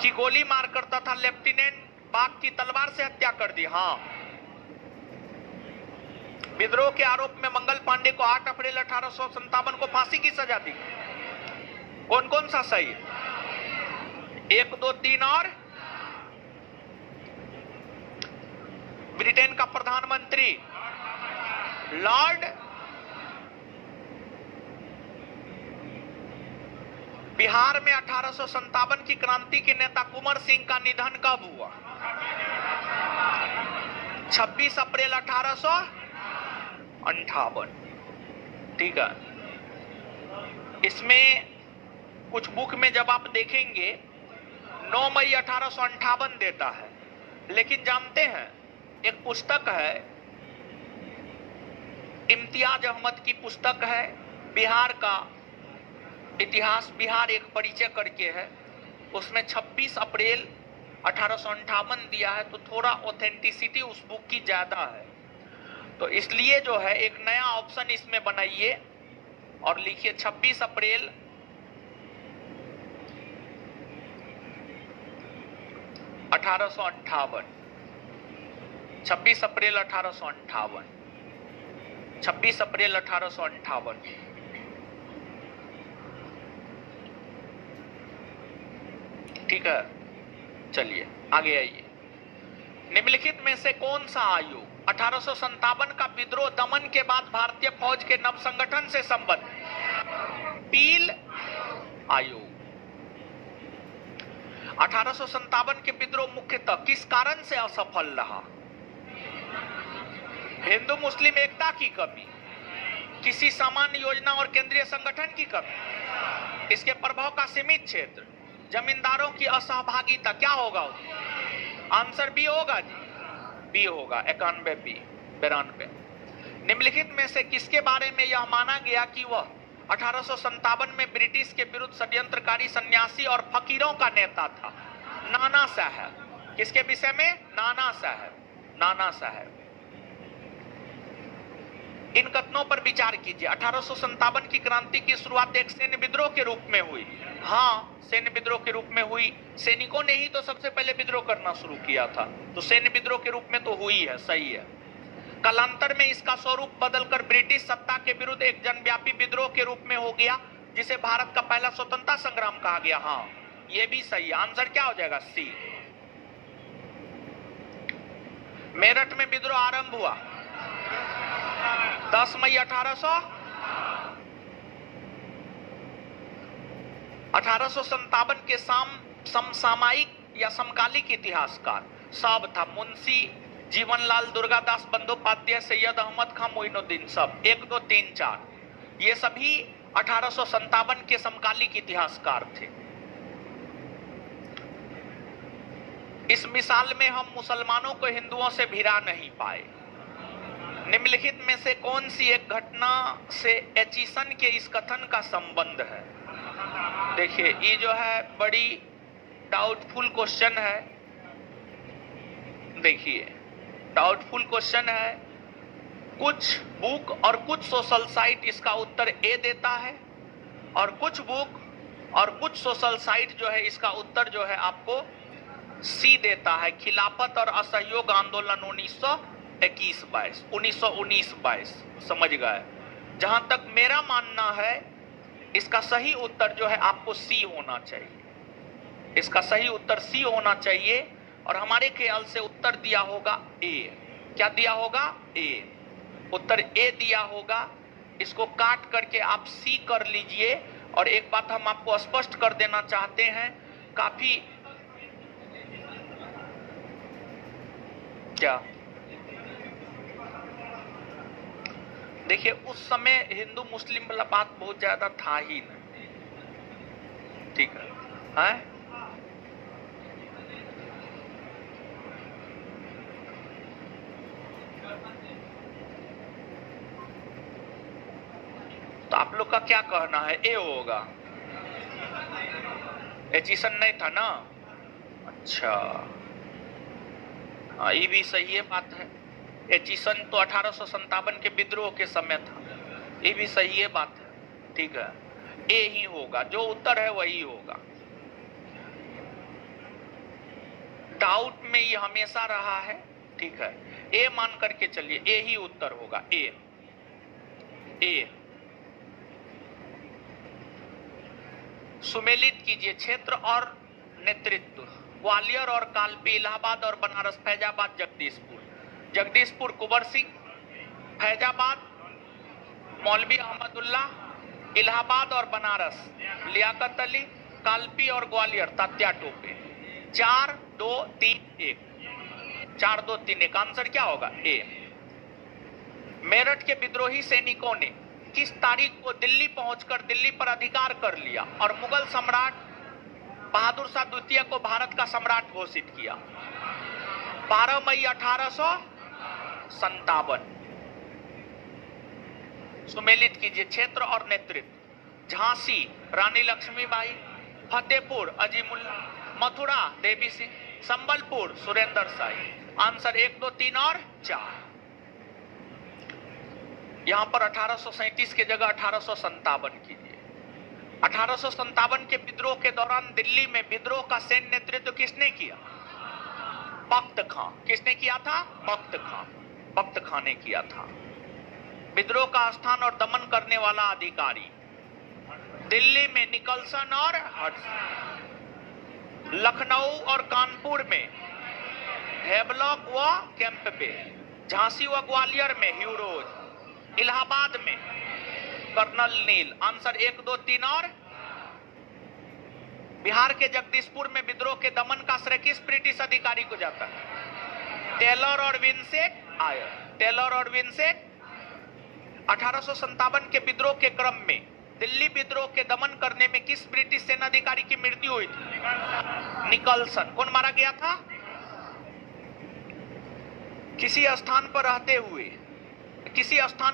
की गोली मारकर तथा लेफ्टिनेंट बाग की तलवार से हत्या कर दी। हाँ, विद्रोह के आरोप में मंगल पांडे को 8 अप्रैल 1857 को फांसी की सजा दी। कौन कौन सा सही? 1, 2, 3 और ब्रिटेन का प्रधानमंत्री लॉर्ड। बिहार में 1857 की क्रांति के नेता कुंवर सिंह का निधन कब हुआ? 26 अप्रैल 1858। ठीक है। इसमें कुछ बुक में जब आप देखेंगे 9 मई 1858 देता है, लेकिन जानते हैं एक पुस्तक है, इम्तियाज अहमद की पुस्तक है, बिहार का इतिहास, बिहार एक परिचय करके है, उसमें 26 अप्रैल 1858 दिया है, तो थोड़ा ऑथेंटिसिटी उस बुक की ज्यादा है। तो इसलिए जो है एक नया ऑप्शन इसमें बनाइए और लिखिए 26 अप्रैल 1858। 26 अप्रैल 1858। 26 अप्रैल 1858। ठीक है, चलिए आगे आइए। निम्नलिखित में से कौन सा आयोग 1857 का विद्रोह दमन के बाद भारतीय फौज के नव संगठन से संबद्ध? पील आयोग। 1857 के विद्रोह मुख्यतः किस कारण से असफल रहा? हिंदू मुस्लिम एकता की कमी, किसी सामान्य योजना और केंद्रीय संगठन की कमी, इसके प्रभाव का सीमित क्षेत्र, जमींदारों की असहभागिता। क्या होगा? आंसर बी होगा जी, बी होगा 91 बी 92। निम्नलिखित में से किसके बारे में यह माना गया कि वह 1857 में ब्रिटिश के विरुद्ध षड्यंत्रकारी सन्यासी और फकीरों का नेता था? नाना साहब। किसके विषय में? नाना साहब। नाना साहब। इन कथनों पर विचार कीजिए। 1857 की क्रांति की शुरुआत एक सैन्य विद्रोह के रूप में हुई। हाँ, सैन्य विद्रोह के रूप में हुई। सैनिकों ने ही तो सबसे पहले विद्रोह करना शुरू किया था, तो सैन्य विद्रोह के रूप में तो हुई है, सही है। कालांतर में इसका स्वरूप बदलकर ब्रिटिश सत्ता के विरुद्ध एक जनव्यापी विद्रोह के रूप में हो गया, जिसे भारत का पहला स्वतंत्रता संग्राम कहा गया। हाँ, यह भी सही है। आंसर क्या हो जाएगा? सी। मेरठ में विद्रोह आरंभ हुआ 10 मई 1857 के समसामयिक या समकालिक इतिहासकार सब था मुंशी जीवनलाल, दुर्गादास बंदोपाध्याय, सैयद अहमद खां, मोइनुद्दीन, सब 1, 2, 3, 4, ये सभी 1857 के समकालिक इतिहासकार थे। इस मिसाल में हम मुसलमानों को हिंदुओं से भिड़ा नहीं पाए। निम्नलिखित में से कौन सी एक घटना से एचिसन के इस कथन का संबंध है? देखिए, ये जो है बड़ी डाउटफुल क्वेश्चन है। देखिए, डाउटफुल क्वेश्चन है। कुछ बुक और कुछ सोशल साइट इसका उत्तर ए देता है और कुछ बुक और कुछ सोशल साइट जो है इसका उत्तर जो है आपको सी देता है, खिलाफत और असहयोग आंदोलन 1921-22, 1919-22। समझ गए? जहां तक मेरा मानना है इसका सही उत्तर जो है आपको सी होना चाहिए, इसका सही उत्तर सी होना चाहिए। और हमारे ख्याल से उत्तर दिया होगा ए। क्या दिया होगा? ए। उत्तर ए दिया होगा। इसको काट करके आप सी कर लीजिए। और एक बात हम आपको स्पष्ट कर देना चाहते हैं, काफी क्या देखिए, उस समय हिंदू मुस्लिम वाला बात बहुत ज्यादा था ही नहीं, ठीक है? तो आप लोग का क्या कहना है? ए होगा? एचिसन नहीं था ना? अच्छा, हाँ, ये भी सही है, बात है। एचिसन तो 1857 के विद्रोह के समय था, ये भी सही है, बात है, ठीक है। ए ही होगा, जो उत्तर है वही होगा। डाउट में ये हमेशा रहा है, ठीक है। ए मान करके चलिए, ए ही उत्तर होगा। ए। ए सुमेलित कीजिए क्षेत्र और नेतृत्व। ग्वालियर और कालपी, इलाहाबाद और बनारस, फैजाबाद, जगदीशपुर। जगदीशपुर कुंवर सिंह, फैजाबाद मौलवी अहमदुल्ला, इलाहाबाद और बनारस लियाकत अली, कालपी और ग्वालियर तात्या टोपे। 4 2 3 1, 4 2 3 1। आंसर क्या होगा? ए। मेरठ के विद्रोही सैनिकों ने किस तारीख को दिल्ली पहुंचकर दिल्ली पर अधिकार कर लिया और मुगल सम्राट बहादुर शाह द्वितीय को भारत का सम्राट घोषित किया? 12 मई 1857। सुमेलित कीजिए क्षेत्र और नेतृत्व। झांसी रानी लक्ष्मीबाई, फतेहपुर अजीमुल्ला, मथुरा देवी सिंह, संबलपुर सुरेंद्र शाही। आंसर 1 2 3 और 4। यहां पर 1837 की जगह 1857 कीजिए। 1857 के विद्रोह के दौरान दिल्ली में विद्रोह का सैन्य नेतृत्व किसने किया? बख्त खां। किसने किया था? बख्त खां। बख्त खां ने किया था। विद्रोह का स्थान और दमन करने वाला अधिकारी दिल्ली में निकलसन और हडसन। लखनऊ और कानपुर में हेवलॉक व कैंपबेल। झांसी व ग्वालियर में ह्यूरोज। इलाहाबाद में कर्नल नील। आंसर 1 2 3 और। बिहार के जगदीशपुर में विद्रोह के दमन का श्रेय किस ब्रिटिश अधिकारी को जाता है? टेलर और विंसेंट आयर। टेलर और विंसेंट। 1857 के विद्रोह के क्रम में दिल्ली विद्रोह के दमन करने में किस ब्रिटिश सेनाधिकारी की मृत्यु हुई थी? निकलसन। कौन मारा गया था? किसी स्थान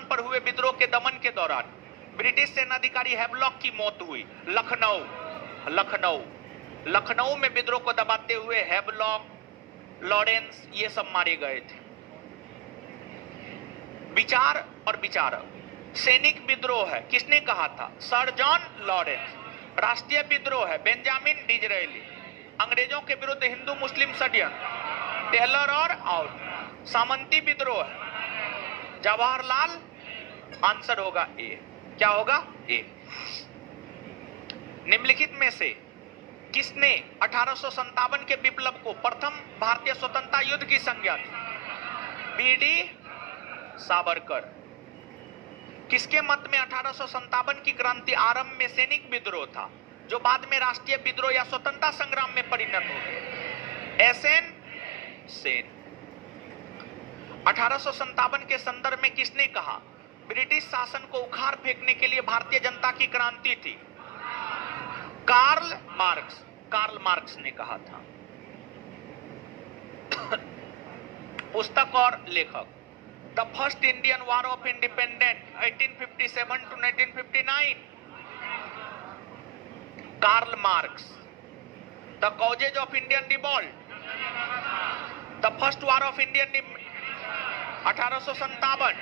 पर हुए विद्रोह के दमन के दौरान ब्रिटिश सेनाधिकारी हेवलॉक की मौत हुई। लखनऊ में विद्रोह को दबाते हुए हेवलॉक, लॉरेंस, ये सब मारे गए थे। विचार और विचारक। सैनिक विद्रोह है, किसने कहा था? Sir John Lawrence. राष्ट्रीय विद्रोह है, बेंजामिन डिजरेली। अंग्रेजों के विरुद्ध हिंदू मुस्लिम षड्यंत्र, टेलर और आउट। सामंती विद्रोह है, जवाहरलाल। आंसर होगा ए। क्या होगा? ए। निम्नलिखित में से किसने 1857 के विप्लव को प्रथम भारतीय स्वतंत्रता युद्ध की संज्ञा दी? बीडी सावरकर। किसके मत में 1857 की क्रांति आरंभ में सैनिक विद्रोह था, जो बाद में राष्ट्रीय विद्रोह या स्वतंत्रता संग्राम में परिणत हो गया? एसएन सेन। 1857 के संदर्भ में किसने कहा ब्रिटिश शासन को उखाड़ फेंकने के लिए भारतीय जनता की क्रांति थी? Karl Marx. कार्ल मार्क्स ने कहा था। पुस्तक और लेखक। The first Indian war of independence 1857 to 1959, Karl Marx. The causes of Indian revolt, the first war of Indian 1857।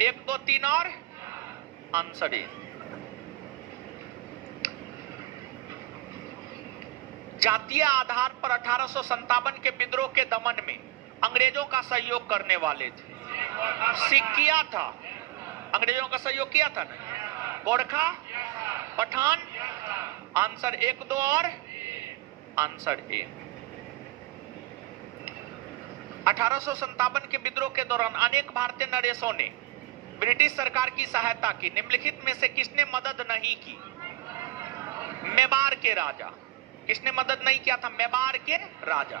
1 2 3 और। Answer A. जातीय आधार पर 1857 के विद्रोह के दमन में अंग्रेजों का सहयोग करने वाले थे। सिक्किया था, अंग्रेजों का सहयोग किया था ना। गोरखा, पठान, आंसर 1, 2 और आंसर ए। 1857 के विद्रोह के दौरान अनेक भारतीय नरेशों ने ब्रिटिश सरकार की सहायता की। निम्नलिखित में से किसने मदद नहीं की? मेवाड़ के राजा। किसने मदद नहीं किया था? मेवाड़ के राजा।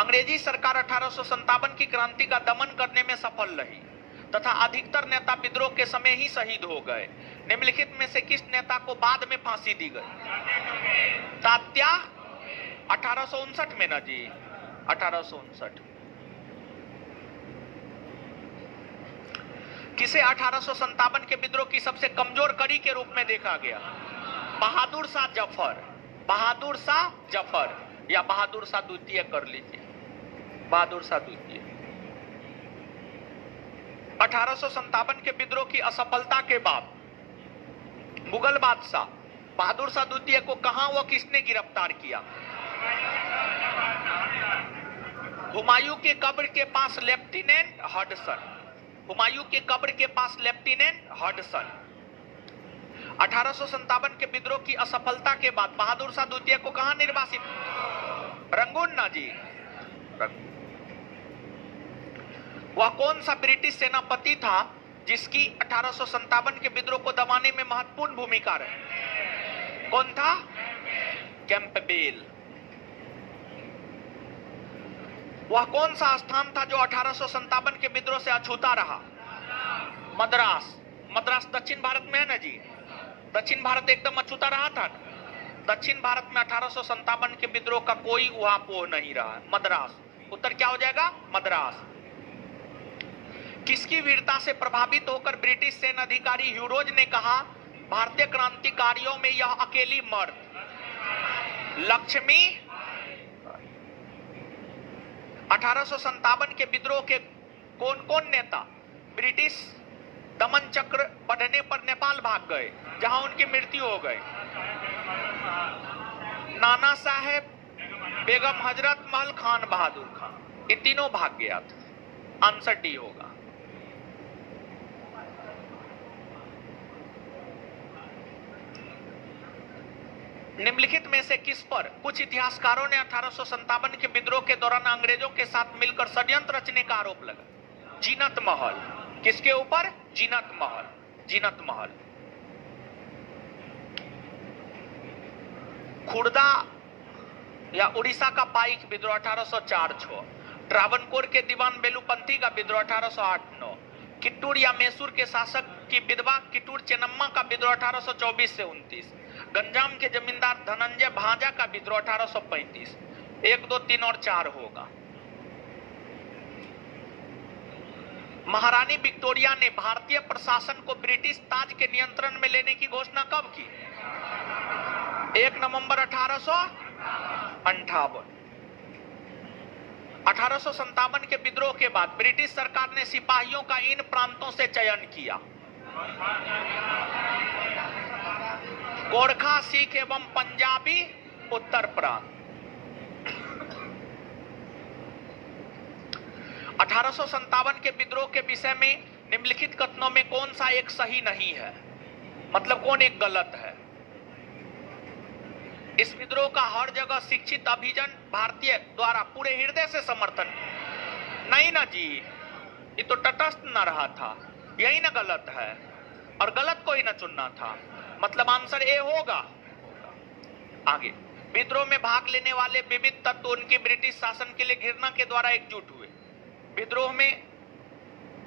अंग्रेजी सरकार 1857 की क्रांति का दमन करने में सफल रही तथा अधिकतर नेता विद्रोह के समय ही शहीद हो गए। निम्नलिखित में से किस नेता को बाद में फांसी दी गई? तात्या, 1859 में ना जी, 1859। किसे 1857 के विद्रोह की सबसे कमजोर कड़ी के रूप में देखा गया? बहादुर शाह जफर, बहादुर शाह जफर या बहादुर शाह द्वितीय कर लीजिए, बहादुर शाह द्वितीय। 1857 के विद्रोह की असफलता के बाद मुगल बादशाह बहादुर शाह द्वितीय को कहां व किसने गिरफ्तार किया? हुमायूं के कब्र के पास लेफ्टिनेंट हडसन, हुमायूं के कब्र के पास लेफ्टिनेंट हडसन। 1857 के विद्रोह की असफलता के बाद बहादुर शाह द्वितीय को कहां निर्वासित? रंगून ना जी, रंगून। वह कौन सा ब्रिटिश सेनापति था जिसकी 1857 के विद्रोह को दबाने में महत्वपूर्ण भूमिका रही? कौन था? कैंपबेल। वह कौन सा स्थान था जो 1857 के विद्रोह से अछूता रहा? मद्रास। मद्रास दक्षिण भारत में है ना जी, दक्षिण भारत एकदम अछूता रहा था। दक्षिण भारत में 1857 के विद्रोह का कोई उहापोह नहीं रहा। मद्रास, उत्तर क्या हो जाएगा? मद्रास। किसकी वीरता से प्रभावित होकर ब्रिटिश सेना अधिकारी ह्यूरोज ने कहा, भारतीय क्रांतिकारियों में यह अकेली मर्द? लक्ष्मी। 1857 के विद्रोह के कौन कौन नेता ब्रिटिश दमन चक्र बढ़ने पर नेपाल भाग गए, जहां उनकी मृत्यु हो गई? नाना साहेब, बेगम हजरत महल, खान बहादुर खान। ये तीनों भाग गया था। आंसर डी होगा। निम्नलिखित में से किस पर कुछ इतिहासकारों ने 1857 के विद्रोह के दौरान अंग्रेजों के साथ मिलकर षड्यंत्र रचने का आरोप लगा? जीनत महल। किसके ऊपर? जीनत महल, जीनत महल। खुर्दा या उड़ीसा का पाइक विद्रोह 1804-06। ट्रावनकोर के दीवान बेलूपंथी का विद्रोह 1808-09। किट्टूर या मैसूर के शासक की विधवा किट्टूर चेन्नम्मा का विद्रोह 1824 से 29। गंजाम के जमींदार धनंजय भांजा का विद्रोह 1835। 1, 2, 3 और 4 होगा। महारानी विक्टोरिया ने भारतीय प्रशासन को ब्रिटिश ताज के नियंत्रण में लेने की घोषणा कब की? 1 नवंबर 1858। 1857 के विद्रोह के बाद ब्रिटिश सरकार ने सिपाहियों का इन प्रांतों से चयन किया? गोरखा, सिख एवं पंजाबी उत्तर प्रांत। 1857 के विद्रोह के विषय में निम्नलिखित कथनों में कौन सा एक सही नहीं है? मतलब कौन एक गलत है? इस विद्रोह का हर जगह शिक्षित अभिजन भारतीय द्वारा पूरे हृदय से समर्थन नहीं ना जी, ये तो तटस्थ न रहा था। यही ना गलत है, और गलत को ही ना चुनना था। मतलब आंसर ए होगा। आगे, विद्रोह में भाग लेने वाले विविध तत्व उनकी ब्रिटिश शासन के लिए घृणा के द्वारा एकजुट हुए। विद्रोह में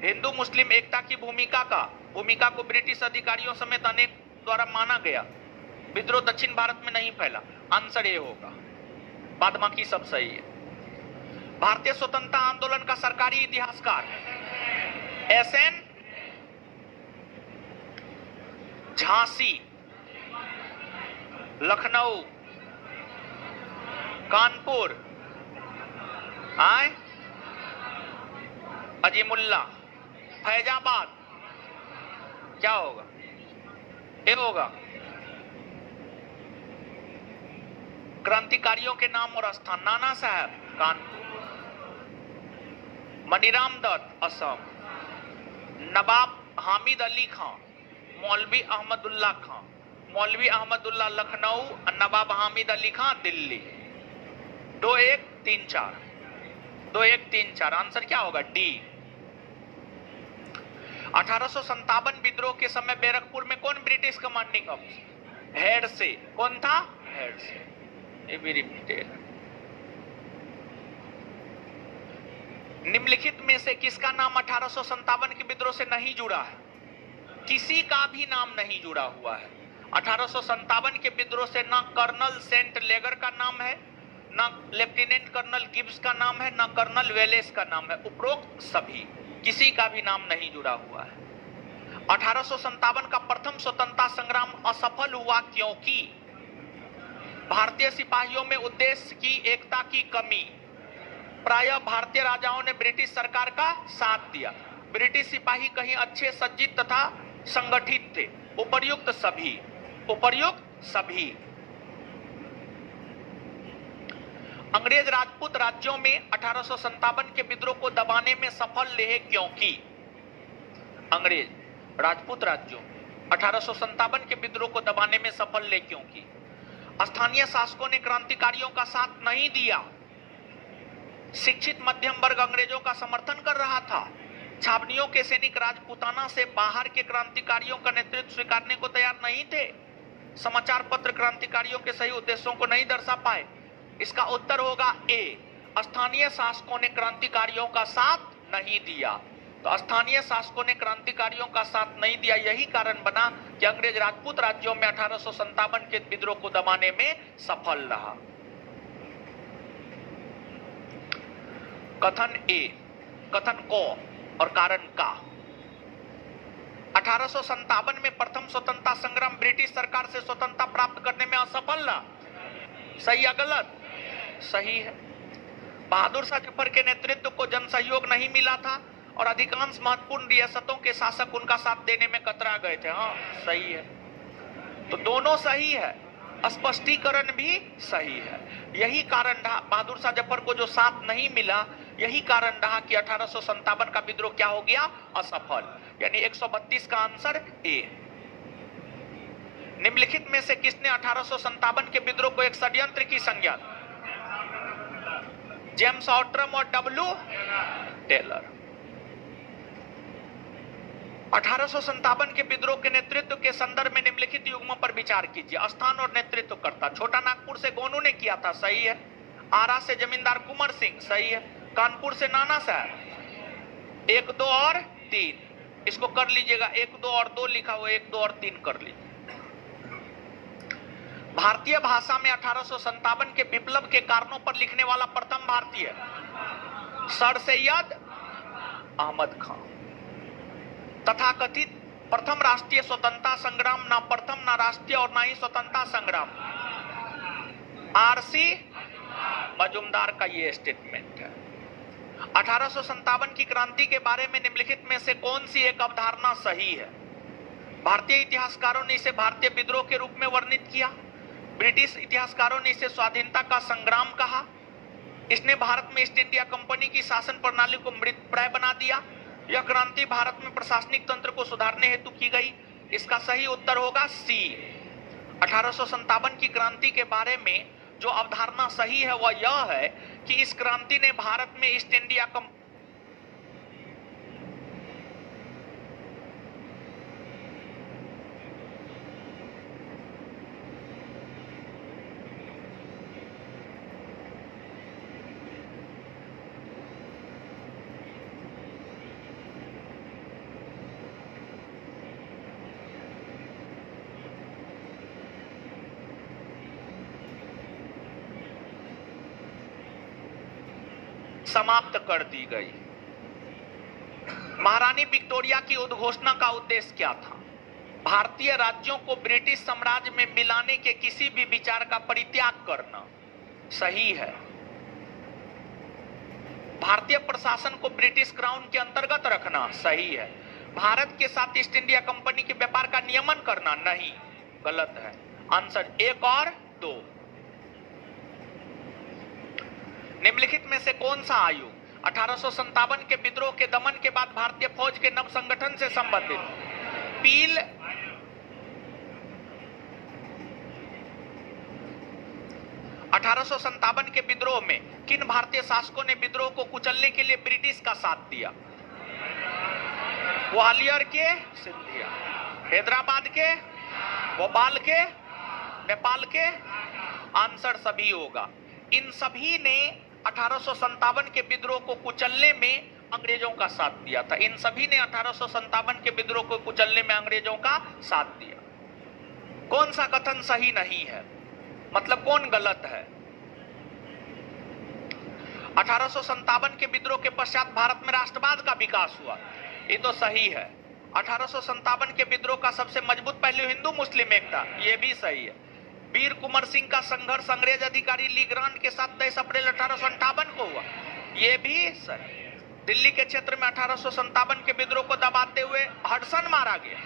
हिंदू मुस्लिम एकता की भूमिका को ब्रिटिश अधिकारियों समेत अनेक द्वारा माना गया। विद्रोह दक्षिण भारत में नहीं फैला। आंसर ए होगा। बाद बाकी सब सही है। भारतीय स्वतंत्रता आंदोलन का सरकारी इतिहासकार एसएन झांसी, लखनऊ, कानपुर, अजीमुल्ला, फैजाबाद, क्या होगा? ये होगा। क्रांतिकारियों के नाम और स्थान। नाना साहब कानपुर, मनीराम दत्त असम, नवाब हामिद अली खां, मौलवी अहमदुल्ला खां, मौलवी अहमदुल्ला लखनऊ और नवाब हामिद अली खां दिल्ली। 2 1 3 4, 2 1 3 4। आंसर क्या होगा? डी। 1857 विद्रोह के समय बैरकपुर में कौन ब्रिटिश कमांडिंग ऑफिसर? हेड से। कौन था? हेड से। ये भी रिपीटेड। निम्नलिखित में से किसका नाम 1857 के विद्रोह से नहीं जुड़ा है? किसी का भी नाम नहीं जुड़ा हुआ है। 1857 के विद्रोह से ना कर्नल सेंट लेगर का नाम है, ना लेफ्टिनेंट कर्नल गिब्स का नाम है, ना कर्नल वेलेस का नाम है। उपरोक्त सभी, किसी का भी नाम नहीं जुड़ा हुआ है। 1857 का प्रथम स्वतंत्रता संग्राम असफल हुआ क्योंकि भारतीय सिपाहियों में उद्देश्य की एकता की कमी। प्रायः भारतीय राजाओं ने ब्रिटिश सरकार का साथ दिया। ब्रिटिश सिपाही कहीं अच्छे सज्जित तथा संगठित थे। उपर्युक्त सभी, उपर्युक्त सभी। अंग्रेज राजपूत राज्यों में 1857 के विद्रोह को दबाने में सफल रहे क्योंकि अंग्रेज राजपूत राज्यों 1857 के विद्रोह को दबाने में सफल रहे क्योंकि स्थानीय शासकों ने क्रांतिकारियों का साथ नहीं दिया। शिक्षित मध्यम वर्ग अंग्रेजों का समर्थन कर रहा था। छावनियों के सैनिक राजपूताना से बाहर के क्रांतिकारियों का नेतृत्व स्वीकारने को तैयार नहीं थे। समाचार पत्र क्रांतिकारियों के सही उद्देश्यों को नहीं दर्शा पाए। इसका उत्तर होगा ए। स्थानीय शासकों ने क्रांतिकारियों का साथ नहीं दिया। तो स्थानीय शासकों ने क्रांतिकारियों का साथ नहीं दिया, यही कारण बना कि अंग्रेज राजपूत राज्यों में 1857 के विद्रोह को दबाने में सफल रहा। कथन ए, कथन को और कारण का। 1857 में प्रथम स्वतंत्रता संग्राम ब्रिटिश सरकार से स्वतंत्रता प्राप्त करने में असफल रहा। सही या गलत? सही है। बहादुर शाह जफर के नेतृत्व को जन सहयोग नहीं मिला था और अधिकांश महत्वपूर्ण रियासतों के शासक उनका साथ देने में कतरा गए थे। हाँ, सही है। तो दोनों सही है, स्पष्टीकरण भी सही है। यही कारण रहा बहादुर शाह जफर को जो साथ नहीं मिला, यही कारण रहा कि 1857 का विद्रोह क्या हो गया? असफल। यानी 132 का आंसर ए। निम्नलिखित में से किसने 1857 के विद्रोह को एक षड्यंत्र की संज्ञा? जेम्स ऑट्रम और डब्ल्यू टेलर। 1857 के विद्रोह के नेतृत्व के संदर्भ में निम्नलिखित युग्मों पर विचार कीजिए। स्थान और नेतृत्वकर्ता। छोटा नागपुर से गोनू ने किया था, सही है। आरा से जमींदार कुंवर सिंह, सही है। कानपुर से नाना साहब। 1 2 और 3 इसको कर लीजिएगा। 1 2 और 2 लिखा हुआ, 1 2 और 3 कर लीजिए। भारतीय भाषा में 1857 के विप्लव के कारणों पर लिखने वाला प्रथम भारतीय सर सैयद अहमद खां। तथाकथित प्रथम राष्ट्रीय स्वतंत्रता संग्राम, ना प्रथम ना राष्ट्रीय और ना ही स्वतंत्रता संग्राम, आरसी मजुमदार का ये स्टेटमेंट है। 1857 की क्रांति के बारे में निम्नलिखित में से कौन सी एक अवधारणा सही है? भारतीय इतिहासकारों ने इसे भारतीय विद्रोह के रूप में वर्णित किया। ब्रिटिश इतिहासकारों ने इसे स्वाधीनता का संग्राम कहा। इसने भारत में ईस्ट इंडिया कंपनी की शासन प्रणाली को मृतप्राय बना दिया। यह क्रांति भारत में प्रशासनिक तंत्र को सुधारने हेतु की गई। इसका सही उत्तर होगा सी। 1857 की क्रांति के बारे में जो अवधारणा सही है वह यह है कि इस क्रांति ने भारत में ईस्ट इंडिया कंपनी समाप्त कर दी गई। महारानी विक्टोरिया की उद्घोषणा का उद्देश्य क्या था? भारतीय राज्यों को ब्रिटिश साम्राज्य में मिलाने के किसी भी विचार का परित्याग करना। सही है। भारतीय प्रशासन को ब्रिटिश क्राउन के अंतर्गत रखना। सही है। भारत के साथ ईस्ट इंडिया कंपनी के व्यापार का नियमन करना। नहीं, गलत है। आंसर 1 और 2। निम्नलिखित में से कौन सा आयोग 1857 के विद्रोह के दमन के बाद भारतीय फौज के नव संगठन से संबंधित? पील 1857 के विद्रोह में किन भारतीय शासकों ने विद्रोह को कुचलने के लिए ब्रिटिश का साथ दिया? ग्वालियर के सिंधिया, हैदराबाद के, भोपाल के, नेपाल के। आंसर सभी होगा। इन सभी ने 1857 के विद्रोह को कुचलने में अंग्रेजों का साथ दिया था। इन सभी ने 1857 के विद्रोह को कुचलने में अंग्रेजों का साथ दिया। कौन सा कथन सही नहीं है, मतलब कौन गलत है? 1857 के विद्रोह के पश्चात भारत में राष्ट्रवाद का विकास हुआ, ये तो सही है। 1857 के विद्रोह का सबसे मजबूत पहलू हिंदू मुस्लिम एकता, ये भी सही है। वीर कुंवर सिंह का संघर्ष अंग्रेज अधिकारी ली ग्रांट के साथ 23 अप्रैल 1858 को हुआ, ये भी सही। दिल्ली के क्षेत्र में 1857 के विद्रोह को दबाते हुए हडसन मारा गया,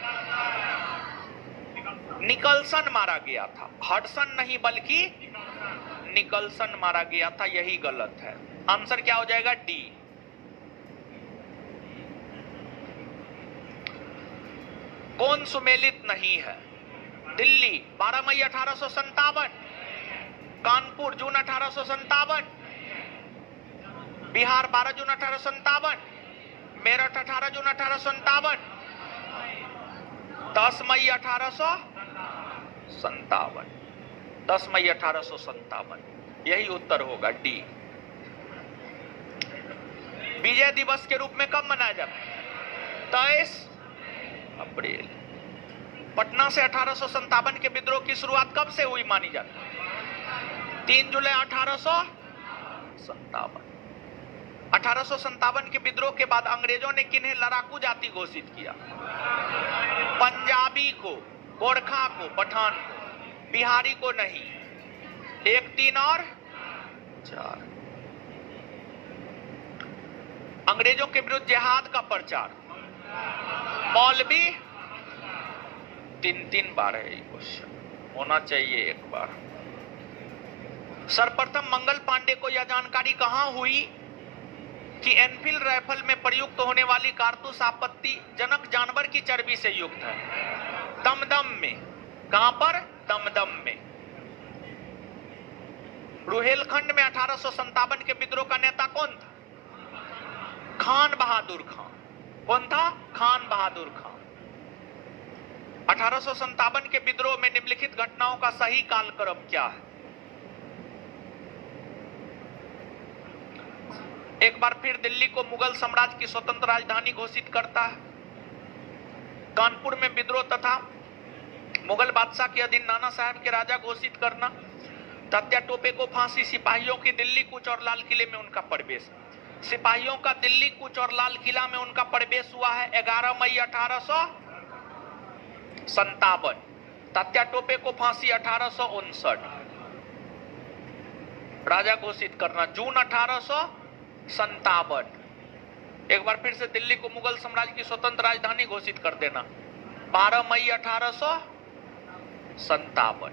निकलसन मारा गया था। हडसन नहीं बल्कि निकलसन मारा गया था, यही गलत है। आंसर क्या हो जाएगा? डी। कौन सुमेलित नहीं है? दिल्ली 12 मई 1857, कानपुर जून 1857, बिहार 12 जून 1857, मेरठ 18 जून 1857, 10 मई 1857, 10 मई 1857, यही उत्तर होगा, डी। विजय दिवस के रूप में कब मनाया जाता है? 23 अप्रैल। पटना से 1857 के विद्रोह की शुरुआत कब से हुई मानी जाती है? 3 जुलाई 1857। 1857 के विद्रोह के बाद अंग्रेजों ने किन्हें लड़ाकू जाति घोषित किया? पंजाबी को, गोरखा को, पठान को, बिहारी को नहीं। 1, 3 और 4। अंग्रेजों के विरुद्ध जिहाद का प्रचार, मौलवी 3 बार है, ये क्वेश्चन होना चाहिए एक बार। सर्वप्रथम मंगल पांडे को यह जानकारी कहां हुई कि एनफील्ड राइफल में प्रयुक्त होने वाली कारतूस आपत्तिजनक जानवर की चर्बी से युक्त है? दमदम में। कहां पर? दमदम में। रुहेलखंड में 1857 के विद्रोह का नेता कौन था? खान बहादुर खान। कौन था? खान बहादुर खान। 1857 के विद्रोह में निम्नलिखित घटनाओं का सही कालक्रम क्या है? एक बार फिर दिल्ली को मुगल साम्राज्य की स्वतंत्र राजधानी घोषित करता है। कानपुर में विद्रोह तथा मुगल बादशाह के अधीन नाना साहब के राजा घोषित करना, तात्या टोपे को फांसी, सिपाहियों की दिल्ली कूच और लाल किले में उनका प्रवेश। सिपाहियों का दिल्ली कूच और लाल किला में उनका प्रवेश हुआ है 11 मई 1857। तात्या टोपे को फांसी 1859। राजा घोषित करना जून 1857। एक बार फिर से दिल्ली को मुगल साम्राज्य की स्वतंत्र राजधानी घोषित कर देना 12 मई 1857।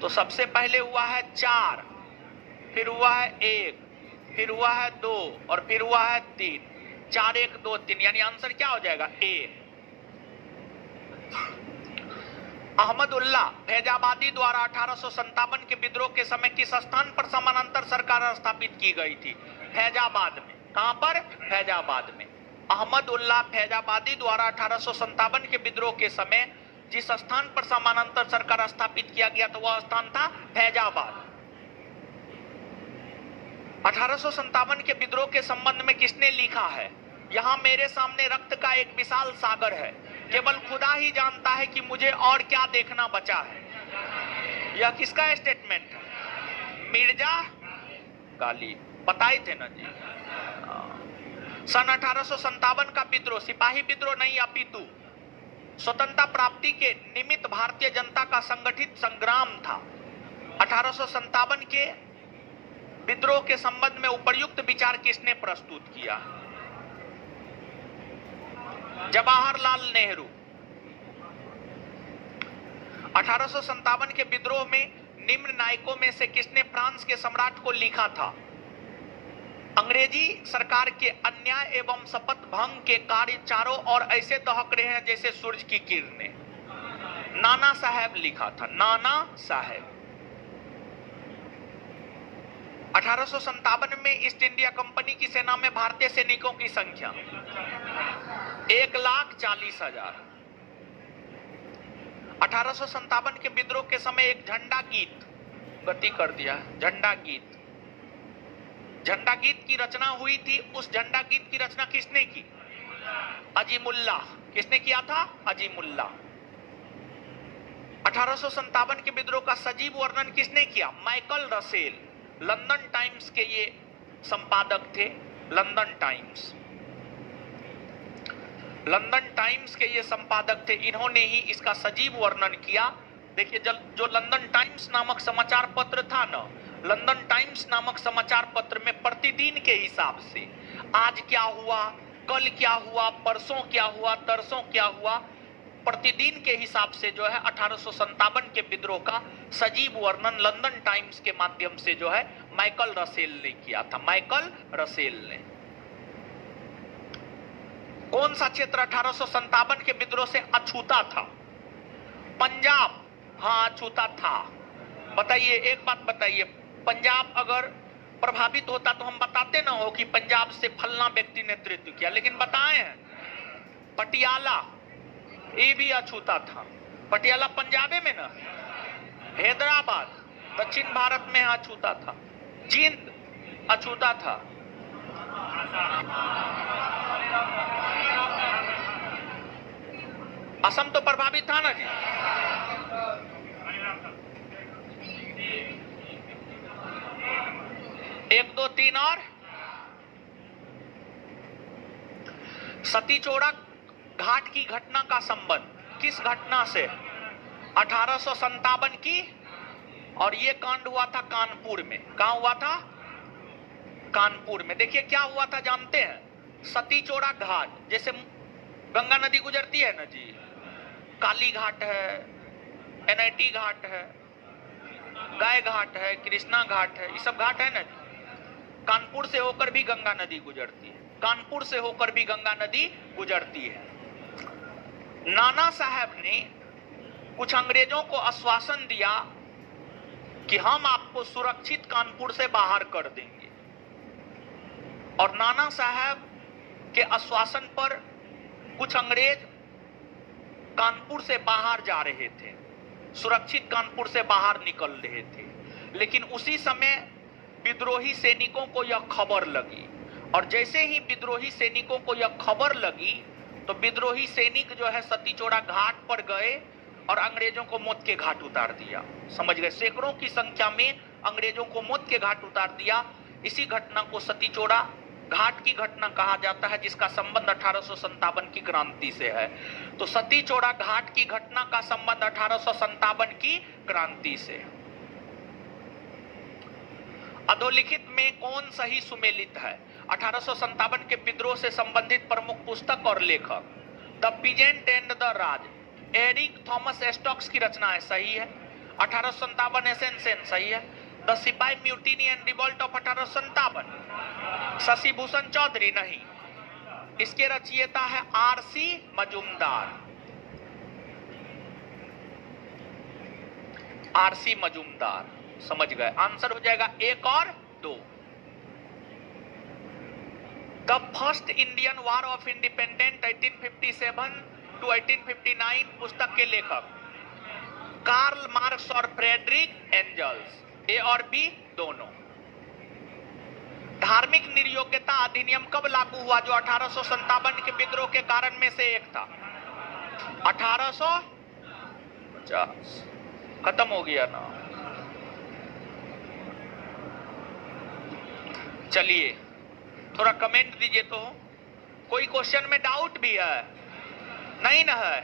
तो सबसे पहले हुआ है 4, फिर हुआ है 1, फिर हुआ है 2 और फिर हुआ है 3। 4, 1, 2, 3, यानी आंसर क्या हो जाएगा? ए। अहमदुल्लाह फैजाबादी द्वारा 1857 के विद्रोह के समय किस स्थान पर समानांतर सरकार स्थापित की गई थी? फैजाबाद में। कहां पर? फैजाबाद में। अहमदुल्लाह फैजाबादी द्वारा 1857 के विद्रोह के समय जिस स्थान पर समानांतर सरकार स्थापित किया गया था वह स्थान था फैजाबाद। 1857 के विद्रोह के संबंध में किसने लिखा है? यहां मेरे सामने रक्त का एक विशाल सागर है, केवल खुदा ही जानता है कि मुझे और क्या देखना बचा है। यह किसका स्टेटमेंट है? मिर्जा गालिब। बताए थे ना जी। सन 1857 का विद्रोह सिपाही विद्रोह नहीं अपितु स्वतंत्रता प्राप्ति के निमित्त भारतीय जनता का संगठित संग्राम था। 1857 के विद्रोह के संबंध में उपर्युक्त विचार किसने प्रस्तुत किया? जवाहरलाल नेहरू। 1857 के विद्रोह में निम्न नायकों में से किसने फ्रांस के सम्राट को लिखा था? अंग्रेजी सरकार के अन्याय एवं शपथ भंग के कार्य चारों ओर ऐसे दहक रहे हैं जैसे सूरज की किरणें। नाना साहब लिखा था, नाना साहब। 1857 में ईस्ट इंडिया कंपनी की सेना में भारतीय सैनिकों की संख्या 1,40,000। 1857 के विद्रोह के समय एक झंडा गीत, गति कर दिया, झंडा गीत, झंडा गीत की रचना हुई थी। उस झंडा गीत की रचना किसने की? अजीमुल्लाह। किसने किया था? अजीमुल्लाह। 1857 के विद्रोह का सजीव वर्णन किसने किया? Michael Russell. लंदन टाइम्स के ये संपादक थे, लंदन टाइम्स, लंदन टाइम्स के ये संपादक थे। इन्होंने ही इसका सजीव वर्णन किया। देखिए, जो लंदन टाइम्स नामक समाचार पत्र था ना, लंदन टाइम्स नामक समाचार पत्र में प्रतिदिन के हिसाब से आज क्या हुआ, कल क्या हुआ, परसों क्या हुआ, तरसों क्या हुआ, प्रतिदिन के हिसाब से जो है 1857 के विद्रोह का सजीव वर्णन लंदन टाइम्स के माध्यम से जो है माइकल रसेल ने किया था। माइकल रसेल ने। कौन सा क्षेत्र 1857 के विद्रोह से अछूता था? पंजाब। हाँ, अछूता था। बताइए, एक बात बताइए, पंजाब अगर प्रभावित होता तो हम बताते ना हो कि पंजाब से फलना व्यक्ति नेतृत्व किया, लेकिन बताए हैं पटियाला, ये भी अछूता था। पटियाला पंजाबे में ना, हैदराबाद दक्षिण भारत में अछूता था। जींद अछूता था। असम तो प्रभावित था ना जी। एक, दो, तीन और सतीचोड़ा घाट की घटना का संबंध किस घटना से? 1857 की। और ये कांड हुआ था कानपुर में। कहां हुआ था? कानपुर में। देखिए क्या हुआ था जानते हैं? सतीचोड़ा घाट, जैसे गंगा नदी गुजरती है ना जी, काली घाट है, एनआईटी घाट है, गाय घाट है, कृष्णा घाट है, ये सब घाट है ना जी। कानपुर से होकर भी गंगा नदी गुजरती है, कानपुर से होकर भी गंगा नदी गुजरती है। नाना साहब ने कुछ अंग्रेजों को आश्वासन दिया कि हम आपको सुरक्षित कानपुर से बाहर कर देंगे, और नाना साहब के आश्वासन पर कुछ अंग्रेज कानपुर से बाहर जा रहे थे, सुरक्षित कानपुर से बाहर निकल रहे थे। लेकिन उसी समय विद्रोही सैनिकों को यह खबर लगी, और जैसे ही विद्रोही सैनिकों को यह खबर लगी तो विद्रोही सैनिक जो है सतीचोड़ा घाट पर गए और अंग्रेजों को मौत के घाट उतार दिया। समझ गए? सैकड़ों की संख्या में अंग्रेजों को मौत के घाट उतार दिया। इसी घटना को सतीचोड़ा घाट की घटना कहा जाता है, जिसका संबंध 1857 की क्रांति से है। तो सतीचोड़ा घाट की घटना का संबंध 1857 की क्रांति से। अधोलिखित में कौन सही सुमेलित है? 1857 के विद्रोह से संबंधित प्रमुख पुस्तक और लेखक the peasant and the Raj, Eric Thomas Stokes की रचना है, सही है। 1857 एसेंसेन, सही है। The sipahi mutiny and revolt of 1857, Shashi Bhushan Chaudhuri, नहीं। इसके रचयिता है आरसी मजूमदार, आरसी मजूमदार। समझ गए? आंसर हो जाएगा 1 और 2। The first Indian war of independence 1857 to 1859 पुस्तक के लेखक कार्ल मार्क्स और फ्रेडरिक एंजल्स, ए और बी दोनों। धार्मिक निर्योग्यता अधिनियम कब लागू हुआ, जो 1857 के विद्रोह के कारण में से एक था? 1850। खत्म हो गया ना। चलिए थोड़ा कमेंट दीजिए तो। कोई क्वेश्चन में डाउट भी है? नहीं ना है?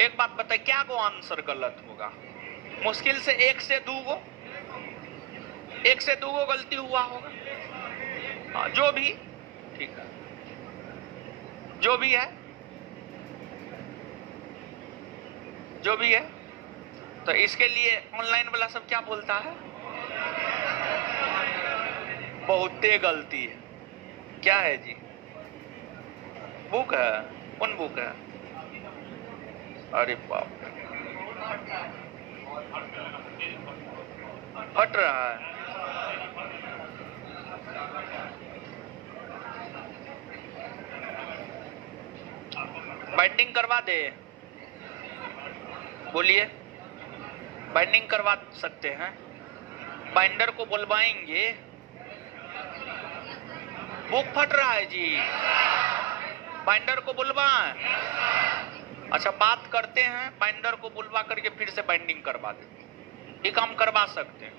एक बात बताइए, क्या को आंसर गलत होगा? मुश्किल से 1 से 2 गो, 1 से 2 गो गलती हुआ होगा। हाँ, जो भी ठीक है, जो भी है, जो भी है। तो इसके लिए ऑनलाइन वाला सब क्या बोलता है? बहुते गलती है। क्या है जी? बुक है? कौन बुक है? अरे बाप रे, फट रहा है। बाइंडिंग करवा दे, बोलिए। बाइंडिंग करवा सकते हैं, बाइंडर को बुलवाएंगे। बुक फट रहा है जी, बाइंडर को बुलवाएं। अच्छा, बात करते हैं, बाइंडर को बुलवा करके फिर से बाइंडिंग करवा देते, ये काम करवा सकते हैं।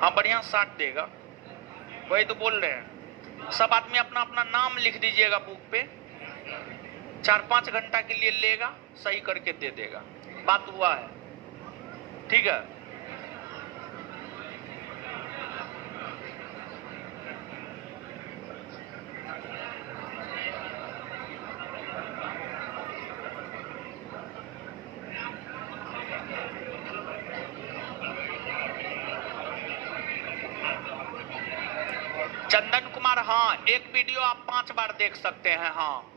हाँ, बढ़िया साट देगा, वही तो बोल रहे हैं। सब आदमी अपना अपना नाम लिख दीजिएगा बुक पे, 4-5 घंटा के लिए लेगा, सही करके दे देगा। बात हुआ है, ठीक है। चंदन कुमार, हाँ, एक वीडियो आप 5 बार देख सकते हैं। हाँ,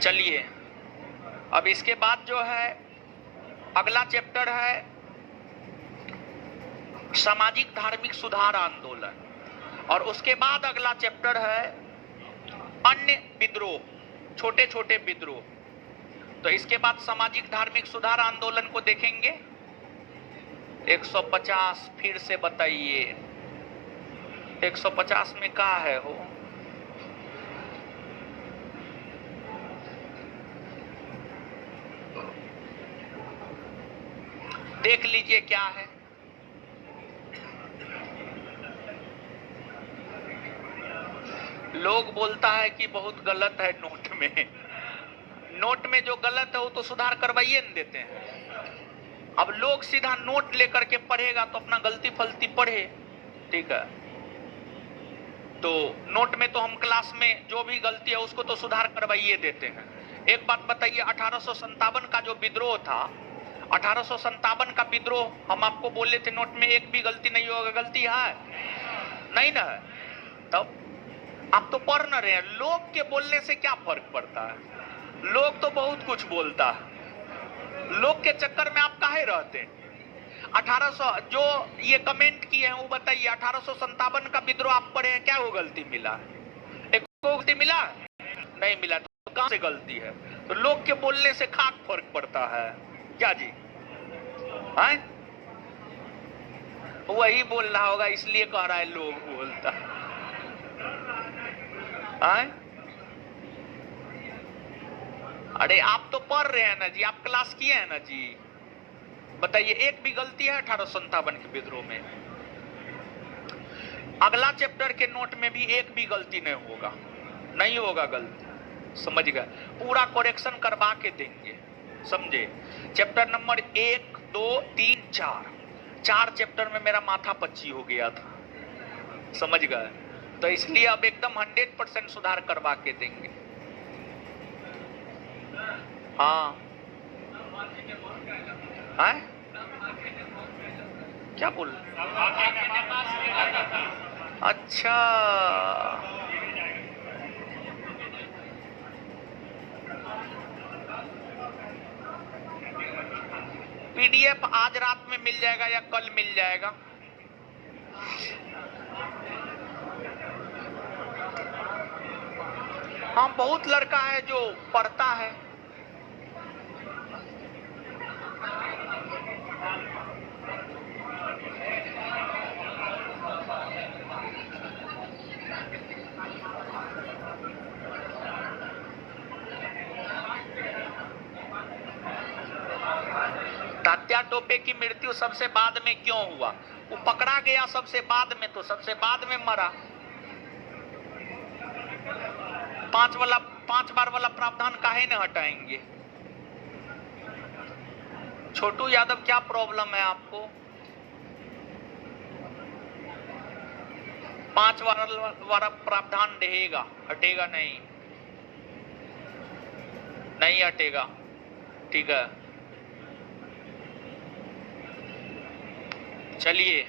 चलिए, अब इसके बाद जो है अगला चैप्टर है सामाजिक धार्मिक सुधार आंदोलन, और उसके बाद अगला चैप्टर है अन्य विद्रोह, छोटे छोटे विद्रोह। तो इसके बाद सामाजिक धार्मिक सुधार आंदोलन को देखेंगे। 150 फिर से बताइए, 150 में क्या है हो? देख लीजिए क्या है। लोग बोलता है कि बहुत गलत है नोट में, नोट में जो गलत है वो तो सुधार करवाइए न देते हैं। अब लोग सीधा नोट लेकर के पढ़ेगा तो अपना गलती फलती पढ़े, ठीक है। तो नोट में तो हम क्लास में जो भी गलती है उसको तो सुधार करवाइए देते हैं। एक बात बताइए, 1857 का जो विद्रोह था, 1857 का विद्रोह हम आपको बोले थे नोट में एक भी गलती नहीं होगा, गलती है नहीं ना? तब आप तो पढ़ न रहे हैं। लोग के बोलने से क्या फर्क पड़ता है? लोग तो बहुत कुछ बोलता है, लोग के चक्कर में आप काहे रहते हैं? 1800 जो ये कमेंट किए हैं वो बताइए, 1857 का विद्रोह आप पढ़े हैं, क्या वो गलती मिला? एक गलती मिला? नहीं मिला। तो कहां से गलती है? तो लोग के बोलने से खाक फर्क पड़ता है क्या जी? है वही बोल रहा होगा, इसलिए कह रहा है लोग बोलता है। अरे आप तो पढ़ रहे हैं ना जी, आप क्लास किए हैं ना जी। बताइए, एक भी गलती है 1857 के विद्रोह में? अगला चैप्टर के नोट में भी एक भी गलती नहीं होगा, नहीं होगा गलती, समझ गए? पूरा करेक्शन करवा के देंगे, समझे? चैप्टर नंबर 1, 2, 3, 4 चैप्टर में मेरा माथा पच्ची हो गया था, समझ गए? तो इसलिए अब एकदम 100% सुधार करवा के देंगे। हाँ, है क्या बोल? अच्छा, पीडीएफ आज रात में मिल जाएगा या कल मिल जाएगा? हाँ, बहुत लड़का है जो पढ़ता है। तात्या टोपे की मृत्यु सबसे बाद में क्यों हुआ? वो पकड़ा गया सबसे बाद में, तो सबसे बाद में मरा। 5 बार वाला प्रावधान काहे न हटाएंगे? छोटू यादव, क्या प्रॉब्लम है आपको? 5 बार वाला प्रावधान रहेगा, हटेगा नहीं। नहीं हटेगा, ठीक है। चलिए,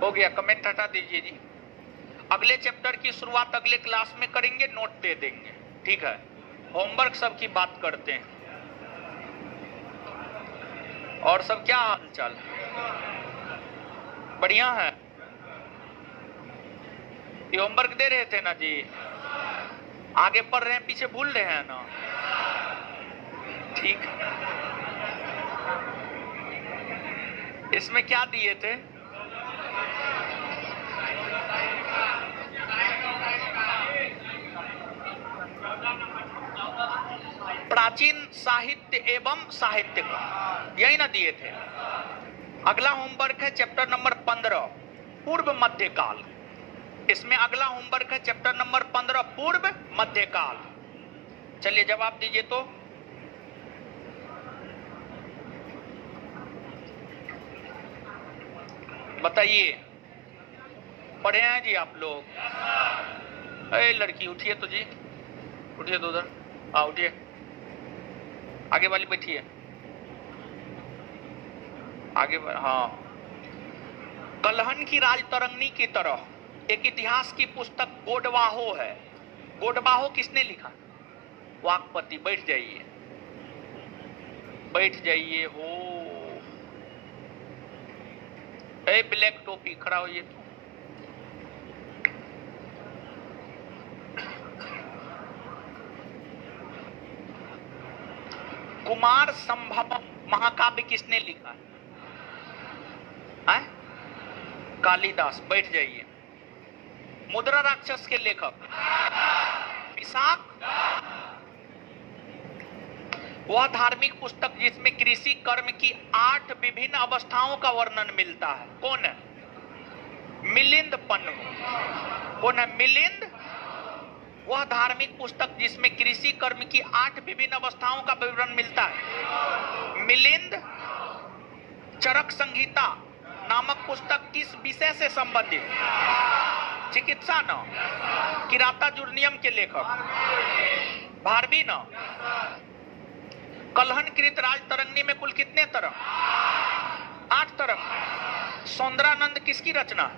हो गया, कमेंट हटा दीजिए जी। अगले चैप्टर की शुरुआत अगले क्लास में करेंगे, नोट दे देंगे, ठीक है। होमवर्क सब की बात करते हैं। और सब क्या हाल चाल? बढ़िया है। ये होमवर्क दे रहे थे ना जी, आगे पढ़ रहे हैं, पीछे भूल रहे हैं ना, ठीक। इसमें क्या दिए थे? प्राचीन साहित्य एवं साहित्यिक, यही ना दिए थे। अगला होमवर्क है चैप्टर नंबर 15, पूर्व मध्यकाल। इसमें अगला होमवर्क है चैप्टर नंबर 15, पूर्व मध्यकाल। चलिए जवाब दीजिए तो। बताइए, पढ़े हैं जी आप लोग? अरे लड़की उठिए तो जी, उठिए तो उधर, हाँ उठिए, आगे वाली बैठिए, आगे हाँ। कलहन की राजतरंगिणी की तरह एक इतिहास की पुस्तक गोडवाहो है। गोडवाहो किसने लिखा? वाकपति। बैठ जाइए, बैठ जाइए हो। ए ब्लैक टोपी, खड़ा होइए तो। कुमार संभव महाकाव्य किसने लिखा है? कालिदास। बैठ जाइए। मुद्रा राक्षस के लेखक विशाख। वह धार्मिक पुस्तक जिसमें कृषि कर्म की 8 विभिन्न अवस्थाओं का वर्णन मिलता है, कौन है? मिलिंद पन्नु। कौन है? मिलिंद। वह धार्मिक पुस्तक जिसमें कृषि कर्म की 8 विभिन्न अवस्थाओं का विवरण मिलता है, मिलिंद। चरक संहिता नामक पुस्तक किस विषय से संबंधित? चिकित्सा न। किराता जुर्नियम के लेखक भारवी न। कलहनकृत राजतरंगिणी में कुल कितने तरह? 8 तरह। सौंदरानंद किसकी रचना है?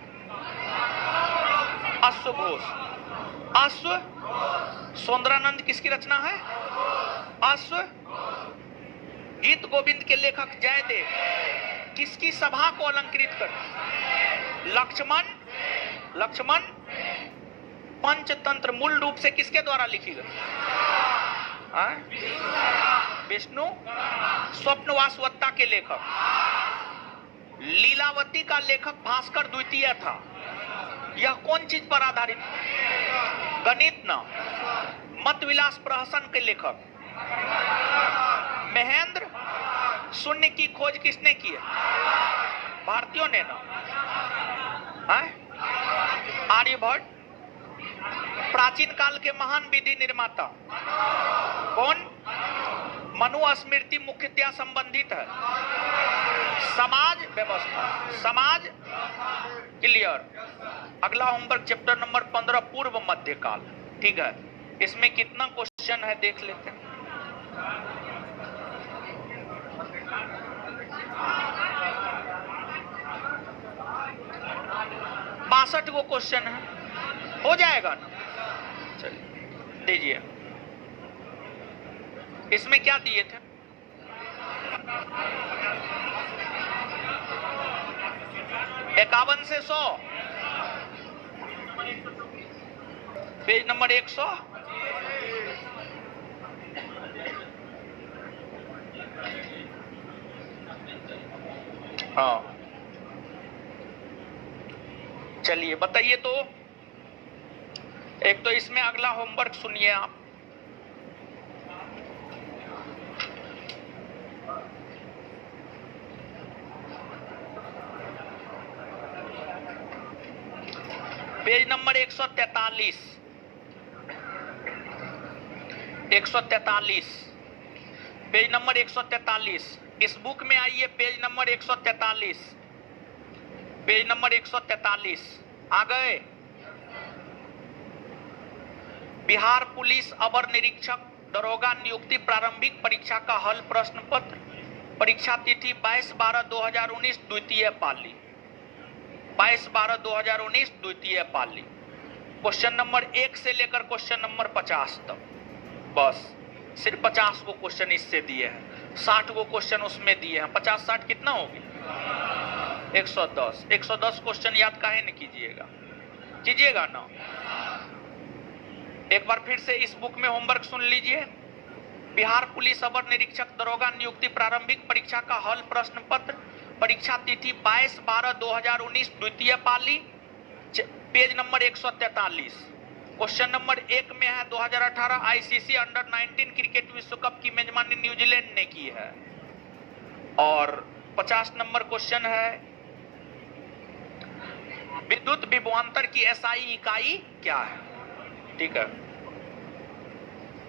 अश्वघोष। अश्व। सौंदरानंद किसकी रचना है? अश्व। गीत गोविंद के लेखक जयदेव किसकी सभा को अलंकृत कर? लक्ष्मण। लक्ष्मण। पंचतंत्र मूल रूप से किसके द्वारा लिखी गई? विष्णु। स्वप्नवासवत्ता के लेखक। लीलावती का लेखक भास्कर द्वितीय था। यह कौन चीज पर आधारित? गणित न। मत विलास प्रहसन के लेखक महेंद्र। शून्य की खोज किसने की है? भारतीयों ने ना। आर्यभट्ट। प्राचीन काल के महान विधि निर्माता कौन? मनु स्मृति मुख्यतया संबंधित है समाज व्यवस्था। समाज। क्लियर। अगला होमवर्क चैप्टर नंबर 15, पूर्व मध्यकाल, ठीक है। इसमें कितना क्वेश्चन है देख लेते हैं। बासठ वो क्वेश्चन है, हो जाएगा ना? चलिए दीजिए। इसमें क्या दिए थे? इक्यावन से 100, पेज नंबर 100। हाँ चलिए बताइए तो। एक तो इसमें अगला होमवर्क सुनिए आप। Page number 143। 143, page number 143। इस बुक में आइए, पेज नंबर 143। पेज नंबर 143 आ गए। बिहार पुलिस अवर निरीक्षक दरोगा नियुक्ति प्रारंभिक परीक्षा का हल प्रश्न पत्र, परीक्षा तिथि 22/12/2019 द्वितीय पाली, 22/12/2019 द्वितीय पाली। क्वेश्चन नंबर 1 से लेकर क्वेश्चन नंबर 50 तक, बस सिर्फ 50 को क्वेश्चन इससे दिए हैं, 60 को क्वेश्चन उसमें दिए हैं। 50-60 कितना होगी? 110। 110 क्वेश्चन याद काहे नहीं कीजिएगा? कीजिएगा ना। एक बार फिर से इस बुक में होमवर्क सुन लीजिए। बिहार पुलिस अवर निरीक्षक दरोगा नियुक्ति प्रारंभिक परीक्षा का हल प्रश्न पत्र, परीक्षा तिथि 22/12/2019 द्वितीय पाली, पेज नंबर 143। क्वेश्चन नंबर 1 में है 2018 आईसीसी अंडर 19 क्रिकेट विश्व कप की मेजबानी न्यूजीलैंड ने की है। और 50 नंबर क्वेश्चन है विद्युत विभवांतर की एसआई इकाई क्या है? ठीक है,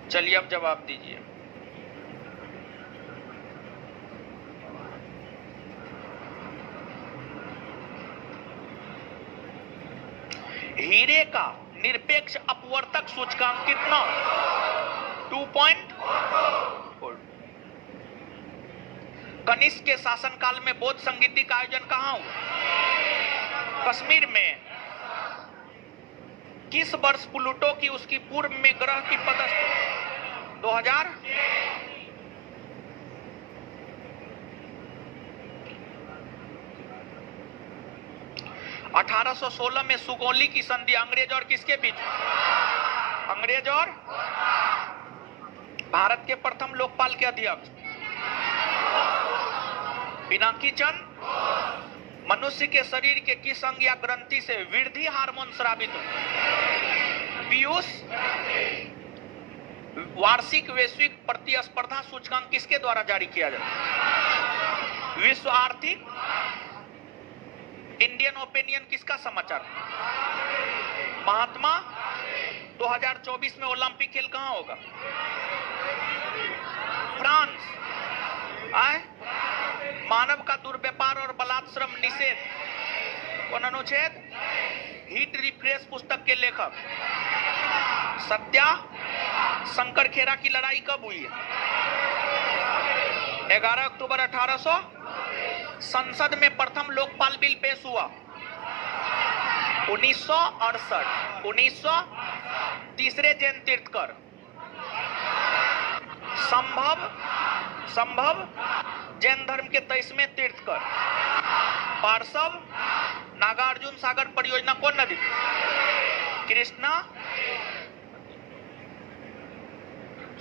चलिए अब जवाब दीजिए। हीरे का निरपेक्ष अपवर्तक सूचकांक कितना? 2.4। कनिष्क के शासनकाल में बौद्ध संगीति का आयोजन कहां हुआ? कश्मीर में। किस वर्ष प्लूटो की उसकी पूर्व में ग्रह की पदस्थ 2000? (1816) में सुगौली की संधि अंग्रेज और किसके बीच? अंग्रेज और भारत के प्रथम लोकपाल के अध्यक्ष पिनाकी चंद। मनुष्य के शरीर के किस अंग या ग्रंथि से वृद्धि हार्मोन स्रावित होता? पीयूष। वार्षिक वैश्विक प्रतिस्पर्धा सूचकांक किसके द्वारा जारी किया जाता है? विश्व आर्थिक। इंडियन ओपिनियन किसका समाचार? महात्मा। 2024 में ओलंपिक खेल कहां होगा? फ्रांस। आए? मानव का दुर्व्यापार और बलात्श्रम निषेध कौन अनुच्छेद? हीट रिफ्रेश पुस्तक के लेखक सत्या। शंकर खेरा की लड़ाई कब हुई है? 11 अक्टूबर 1800। संसद में प्रथम लोकपाल बिल पेश हुआ 1968। 1900। तीसरे जैन तीर्थकर संभव जैन धर्म के 23वें तीर्थकर। पार्श्व नागार्जुन सागर परियोजना कौन नदी? कृष्णा।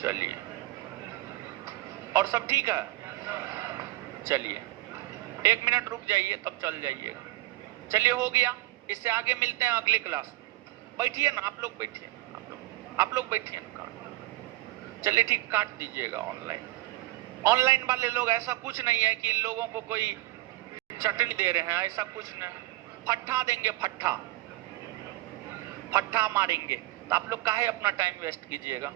चलिए, और सब ठीक है? चलिए 1 मिनट रुक जाइए तब चल जाइएगा। चलिए हो गया, इससे आगे मिलते हैं अगली क्लास। बैठिए ना आप लोग, बैठिए आप लोग बैठिए ना। चलिए ठीक, काट दीजिएगा ऑनलाइन वाले लोग। ऐसा कुछ नहीं है कि इन लोगों को कोई चटनी दे रहे हैं, ऐसा कुछ नहीं। फट्टा देंगे, फट्टा मारेंगे, तो आप लोग काहे अपना टाइम वेस्ट कीजिएगा?